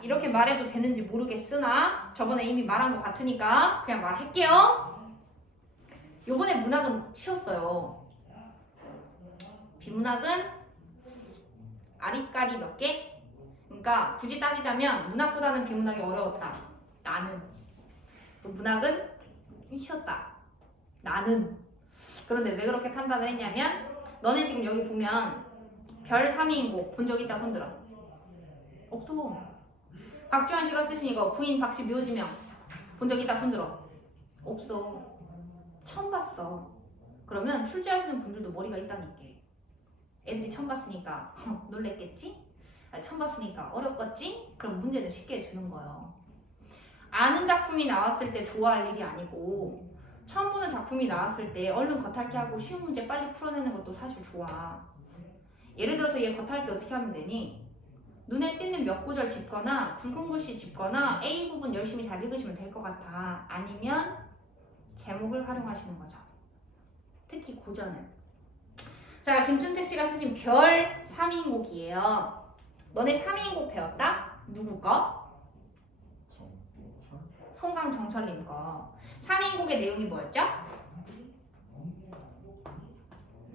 이렇게 말해도 되는지 모르겠으나 저번에 이미 말한 것 같으니까 그냥 말할게요. 요번에 문학은 쉬웠어요. 비문학은 아리까리 몇 개? 그러니까 굳이 따지자면 문학보다는 비문학이 어려웠다. 나는. 또 문학은 쉬웠다. 나는. 그런데 왜 그렇게 판단을 했냐면 너네 지금 여기 보면 별 3인곡 본 적 있다 손들어. 없어. 박지원 씨가 쓰신 이거 부인 박씨 묘지명 본 적 있다 손들어. 없어. 처음 봤어. 그러면 출제하시는 분들도 머리가 있다니까. 애들이 처음 봤으니까 놀랬겠지? 처음 봤으니까 어렵겠지? 그럼 문제는 쉽게 주는 거예요. 아는 작품이 나왔을 때 좋아할 일이 아니고 처음 보는 작품이 나왔을 때 얼른 겉핥기 하고 쉬운 문제 빨리 풀어내는 것도 사실 좋아. 예를 들어서 얘 겉핥기 어떻게 하면 되니? 눈에 띄는 몇 구절 짚거나 굵은 글씨 짚거나 A 부분 열심히 잘 읽으시면 될 것 같아. 아니면 제목을 활용하시는 거죠. 특히 고전은. 자, 김춘택 씨가 쓰신 별 3인곡이에요. 너네 3인곡 배웠다? 누구 거? 정철? 송강 정철님 거. 3인곡의 내용이 뭐였죠?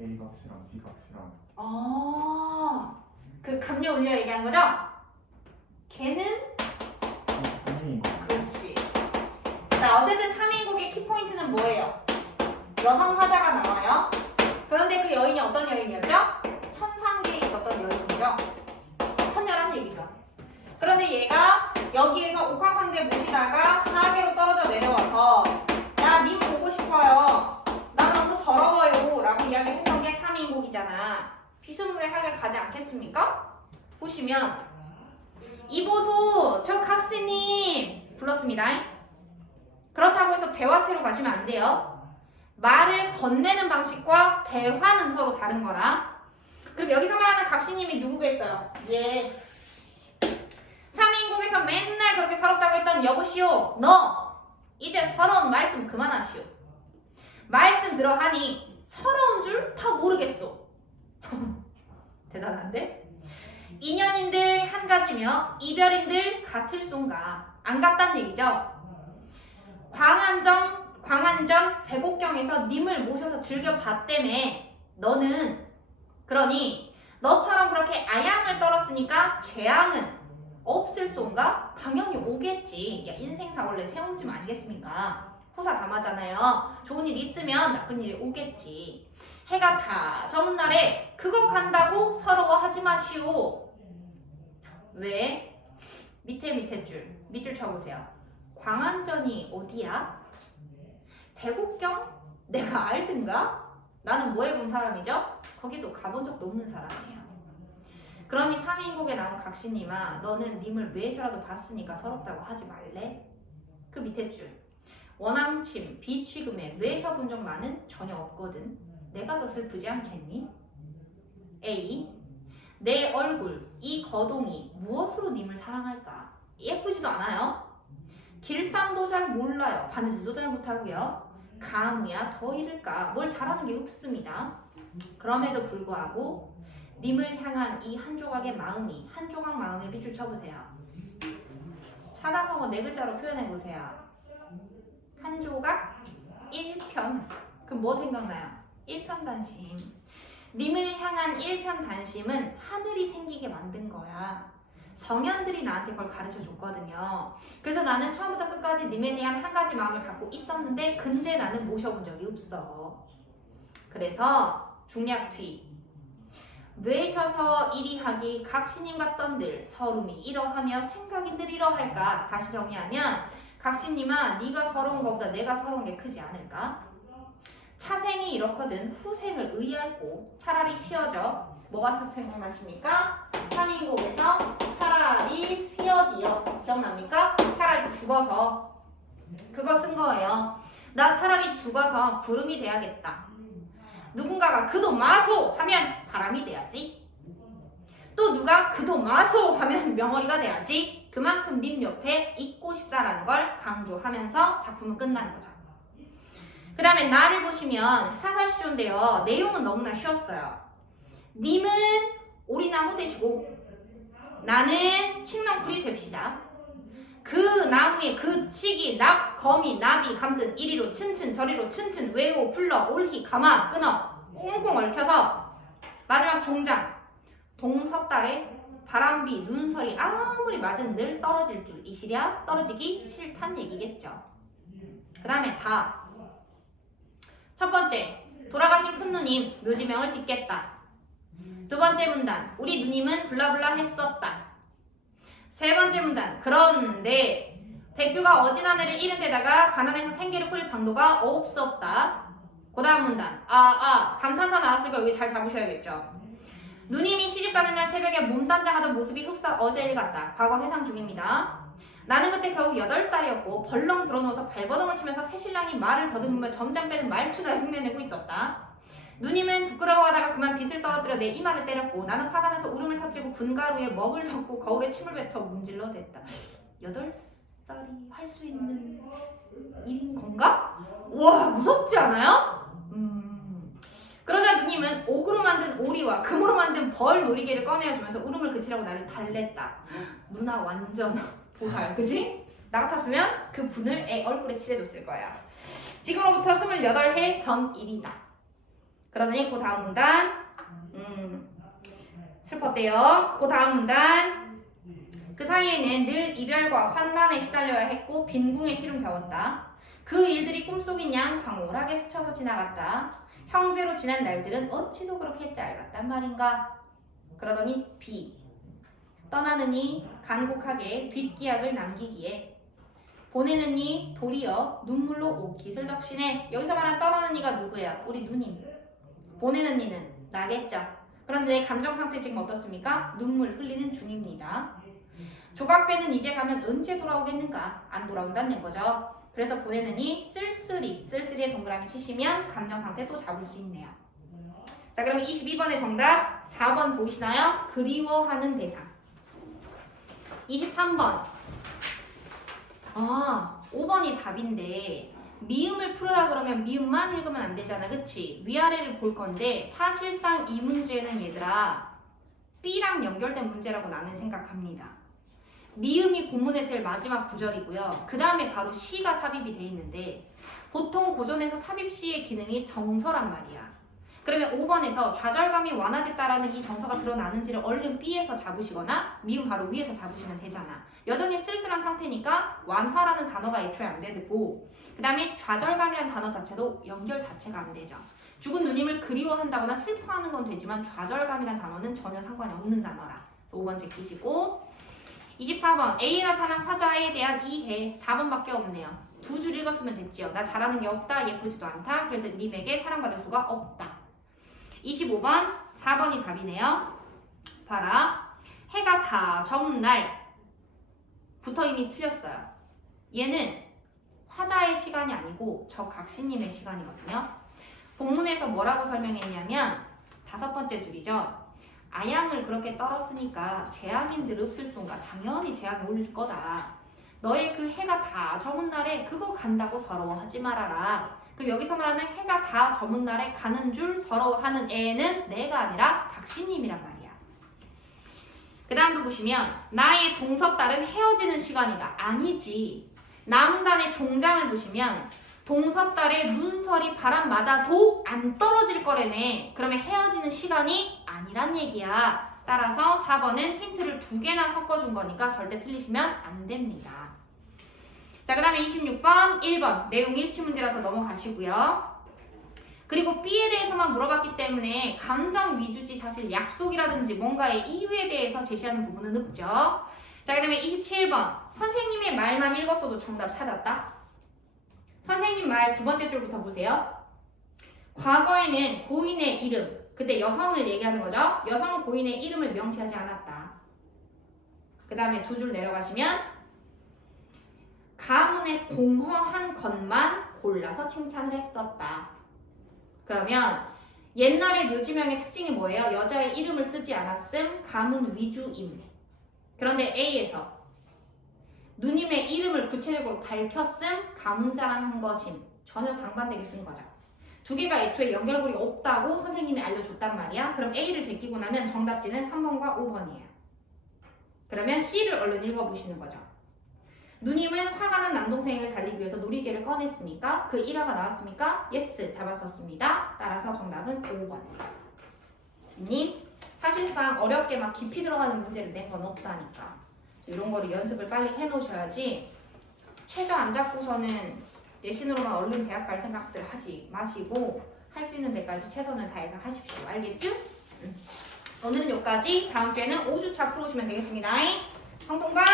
A 박씨랑 B 박씨랑 그 감녀 올려 얘기하는 거죠? 걔는? 3인인 그렇지. 자, 어쨌든 3인곡의 키포인트는 뭐예요? 여성 화자가 나와요. 그런데 그 여인이 어떤 여인이었죠? 천상계에 있었던 여인이죠. 선녀란 얘기죠. 그런데 얘가 여기에서 옥황상제 모시다가 하계로 떨어져 내려와서 야, 님 보고 싶어요. 나 너무 서러워요. 라고 이야기했던 게 3인곡이잖아. 비스무리하게 가지 않겠습니까? 보시면 이보소, 저 각스님 불렀습니다. 그렇다고 해서 대화체로 가시면 안 돼요. 말을 건네는 방식과 대화는 서로 다른 거라. 그럼 여기서 말하는 각시님이 누구겠어요? 예. 3인곡에서 맨날 그렇게 서럽다고 했던 여보시오, 너 이제 서러운 말씀 그만하시오. 말씀 들어하니 서러운 줄 다 모르겠소. 대단한데? 인연인들 한 가지며 이별인들 같을 쏜가. 안 같단 얘기죠. 광안전 백옥경에서 님을 모셔서 즐겨봤다며. 너는 그러니 너처럼 그렇게 아양을 떨었으니까 재앙은 없을 쏜가? 당연히 오겠지. 야, 인생사 원래 세운짐 아니겠습니까? 호사 담아잖아요. 좋은 일 있으면 나쁜 일이 오겠지. 해가 다 저문 날에 그거 간다고 서러워하지 마시오. 왜? 밑에 줄, 밑줄 쳐보세요. 광안전이 어디야? 대곡경? 내가 알든가? 나는 뭐 해본 사람이죠? 거기도 가본 적도 없는 사람이에요. 그러니 3인곡에 나온 각시님아, 너는 님을 뇌셔라도 봤으니까 서럽다고 하지 말래? 그 밑에 줄, 원앙침, 비취금에 뇌셔 본 적 나는 전혀 없거든. 내가 더 슬프지 않겠니? A. 내 얼굴, 이 거동이 무엇으로 님을 사랑할까? 예쁘지도 않아요. 길쌈도 잘 몰라요. 바느질도 잘 못하고요. 가무야 더 이를까? 뭘 잘하는 게 없습니다. 그럼에도 불구하고 님을 향한 이 한 조각의 마음이, 한 조각 마음에 밑줄 쳐보세요. 사자성어 4글자로 표현해보세요. 한 조각 1편. 그럼 뭐 생각나요? 1편단심. 님을 향한 1편단심은 하늘이 생기게 만든 거야. 성현들이 나한테 그걸 가르쳐 줬거든요. 그래서 나는 처음부터 끝까지 님에 대한 한 가지 마음을 갖고 있었는데 근데 나는 모셔본 적이 없어. 그래서 중략투입. 뇌셔서 이리하기 각시님 같던들 서름이 이러하며 생각이 늘 이러할까. 다시 정리하면 각시님아, 네가 서러운 것보다 내가 서러운 게 크지 않을까? 차생이 이렇거든 후생을 의할고 차라리 쉬어져. 뭐가 생각나십니까? 3인곡에서 차라리 쉬어디어 기억납니까? 차라리 죽어서 그거 쓴 거예요. 나 차라리 죽어서 구름이 돼야겠다. 누군가가 그도 마소 하면 바람이 돼야지. 또 누가 그도 마소 하면 명어리가 돼야지. 그만큼 님 옆에 있고 싶다라는 걸 강조하면서 작품은 끝나는 거죠. 그 다음에 나를 보시면 사설시조인데요. 내용은 너무나 쉬웠어요. 님은 오리나무 되시고 나는 칡넝쿨이 됩시다. 그 나무에 그 치기, 납, 거미, 나비, 감든 이리로 츤츤 저리로 츤츤 외호, 불러, 올히, 감아, 끊어 꽁꽁 얽혀서 마지막 종장 동섭달에 바람비, 눈설이 아무리 맞은들 떨어질 줄 이시랴 떨어지기 싫단 얘기겠죠. 그 다음에 다. 첫 번째, 돌아가신 큰 누님 묘지명을 짓겠다. 두 번째 문단, 우리 누님은 블라블라 했었다. 세 번째 문단, 그런데 백규가 어진한 애를 잃은 데다가 가난해서 생계를 꾸릴 방도가 없었다. 그 다음 문단, 감탄사 나왔으니까 여기 잘 잡으셔야겠죠. 누님이 시집가는 날 새벽에 몸단장하던 모습이 흡사 어제 일 같다. 과거 회상 중입니다. 나는 그때 겨우 8살이었고 벌렁 들어누워서 발버둥을 치면서 새신랑이 말을 더듬으며 점장 빼는 말투나 흉내내고 있었다. 누님은 부끄러워하다가 그만 빗을 떨어뜨려 내 이마를 때렸고 나는 화가 나서 울음을 터뜨리고 분가루에 먹을 섞고 거울에 침을 뱉어 문질러 댔다. 8살이 할 수 있는 일인 건가? 와, 무섭지 않아요? 그러자 누님은 옥으로 만든 오리와 금으로 만든 벌 놀이개를 꺼내어주면서 울음을 그치라고 나를 달랬다. 누나 완전 보살, 그지? 나 같았으면 그 분을 애 얼굴에 칠해줬을 거야. 지금으로부터 28해 전 일이다. 그러더니 그 다음 문단 슬펐대요. 그 다음 문단, 그 사이에는 늘 이별과 환난에 시달려야 했고 빈궁에 시름 겨웠다. 그 일들이 꿈속인 양 황홀하게 스쳐서 지나갔다. 형제로 지난 날들은 어찌도 그렇게 짧았단 말인가. 그러더니 B. 떠나느니 간곡하게 뒷기약을 남기기에 보내느니 도리어 눈물로 옷깃을 적시네. 여기서 말한 떠나는 이가 누구야? 우리 누님. 보내는 이는 나겠죠. 그런데 감정 상태 지금 어떻습니까? 눈물 흘리는 중입니다. 조각배는 이제 가면 언제 돌아오겠는가? 안 돌아온다는 거죠. 그래서 보내느니 쓸쓸히에 동그라미 치시면 감정 상태 또 잡을 수 있네요. 자, 그러면 22번의 정답 4번 보이시나요? 그리워하는 대상. 23번. 5번이 답인데 미음을 풀으라 그러면 미음만 읽으면 안 되잖아, 그치? 위아래를 볼 건데 사실상 이 문제는 얘들아 B랑 연결된 문제라고 나는 생각합니다. 미음이 본문의 제일 마지막 구절이고요. 그 다음에 바로 시가 삽입이 돼 있는데 보통 고전에서 삽입시의 기능이 정서란 말이야. 그러면 5번에서 좌절감이 완화됐다라는 이 정서가 드러나는지를 얼른 B에서 잡으시거나 미음 바로 위에서 잡으시면 되잖아. 여전히 쓸쓸한 상태니까 완화라는 단어가 애초에 안 되고 그 다음에 좌절감이라는 단어 자체도 연결 자체가 안 되죠. 죽은 누님을 그리워한다거나 슬퍼하는 건 되지만 좌절감이라는 단어는 전혀 상관이 없는 단어라. 5번 제끼시고 24번 A에 나타난 화자에 대한 이해 4번밖에 없네요. 두 줄 읽었으면 됐지요. 나 잘하는 게 없다, 예쁘지도 않다. 그래서 님에게 사랑받을 수가 없다. 25번 4번이 답이네요. 봐라. 해가 다 저문 날부터 이미 틀렸어요. 얘는 화자의 시간이 아니고 저 각시님의 시간이거든요. 본문에서 뭐라고 설명했냐면 5번째 줄이죠. 아양을 그렇게 떨었으니까 재앙인들 읍술송가 당연히 재앙이 올릴 거다. 너의 그 해가 다 저문 날에 그거 간다고 서러워하지 말아라. 그럼 여기서 말하는 해가 다 저문 날에 가는 줄 서러워하는 애는 내가 아니라 각시님이란 말이야. 그 다음도 보시면 나의 동서딸은 헤어지는 시간이다. 아니지. 나문단의 종장을 보시면 동서딸의 눈설이 바람 맞아도 안 떨어질 거라네. 그러면 헤어지는 시간이 아니란 얘기야. 따라서 4번은 힌트를 2개나 섞어준 거니까 절대 틀리시면 안 됩니다. 자, 그 다음에 26번 1번 내용 일치 문제라서 넘어가시고요. 그리고 B에 대해서만 물어봤기 때문에 감정 위주지 사실 약속이라든지 뭔가의 이유에 대해서 제시하는 부분은 없죠. 자, 그 다음에 27번 선생님의 말만 읽었어도 정답 찾았다. 선생님 말 2번째 줄부터 보세요. 과거에는 고인의 이름, 그때 여성을 얘기하는 거죠. 여성은 고인의 이름을 명시하지 않았다. 그 다음에 2줄 내려가시면 가문의 공허한 것만 골라서 칭찬을 했었다. 그러면 옛날의 묘지명의 특징이 뭐예요? 여자의 이름을 쓰지 않았음, 가문 위주임. 그런데 A에서 누님의 이름을 구체적으로 밝혔음, 가문 자랑한 것임. 전혀 상반되게 쓴 거죠. 2개가 애초에 연결고리가 없다고 선생님이 알려줬단 말이야. 그럼 A를 제끼고 나면 정답지는 3번과 5번이에요. 그러면 C를 얼른 읽어보시는 거죠. 누님은 화가 난 남동생을 달리기 위해서 놀이개를 꺼냈습니까? 그 일화가 나왔습니까? 예스, 잡았었습니다. 따라서 정답은 5번. 님, 사실상 어렵게 막 깊이 들어가는 문제를 낸 건 없다니까. 이런 거를 연습을 빨리 해놓으셔야지 최저 안 잡고서는 내신으로만 얼른 대학 갈 생각들 하지 마시고 할 수 있는 데까지 최선을 다해서 하십시오. 알겠죠? 오늘은 여기까지. 다음 주에는 5주차 풀어오시면 되겠습니다. 성동반!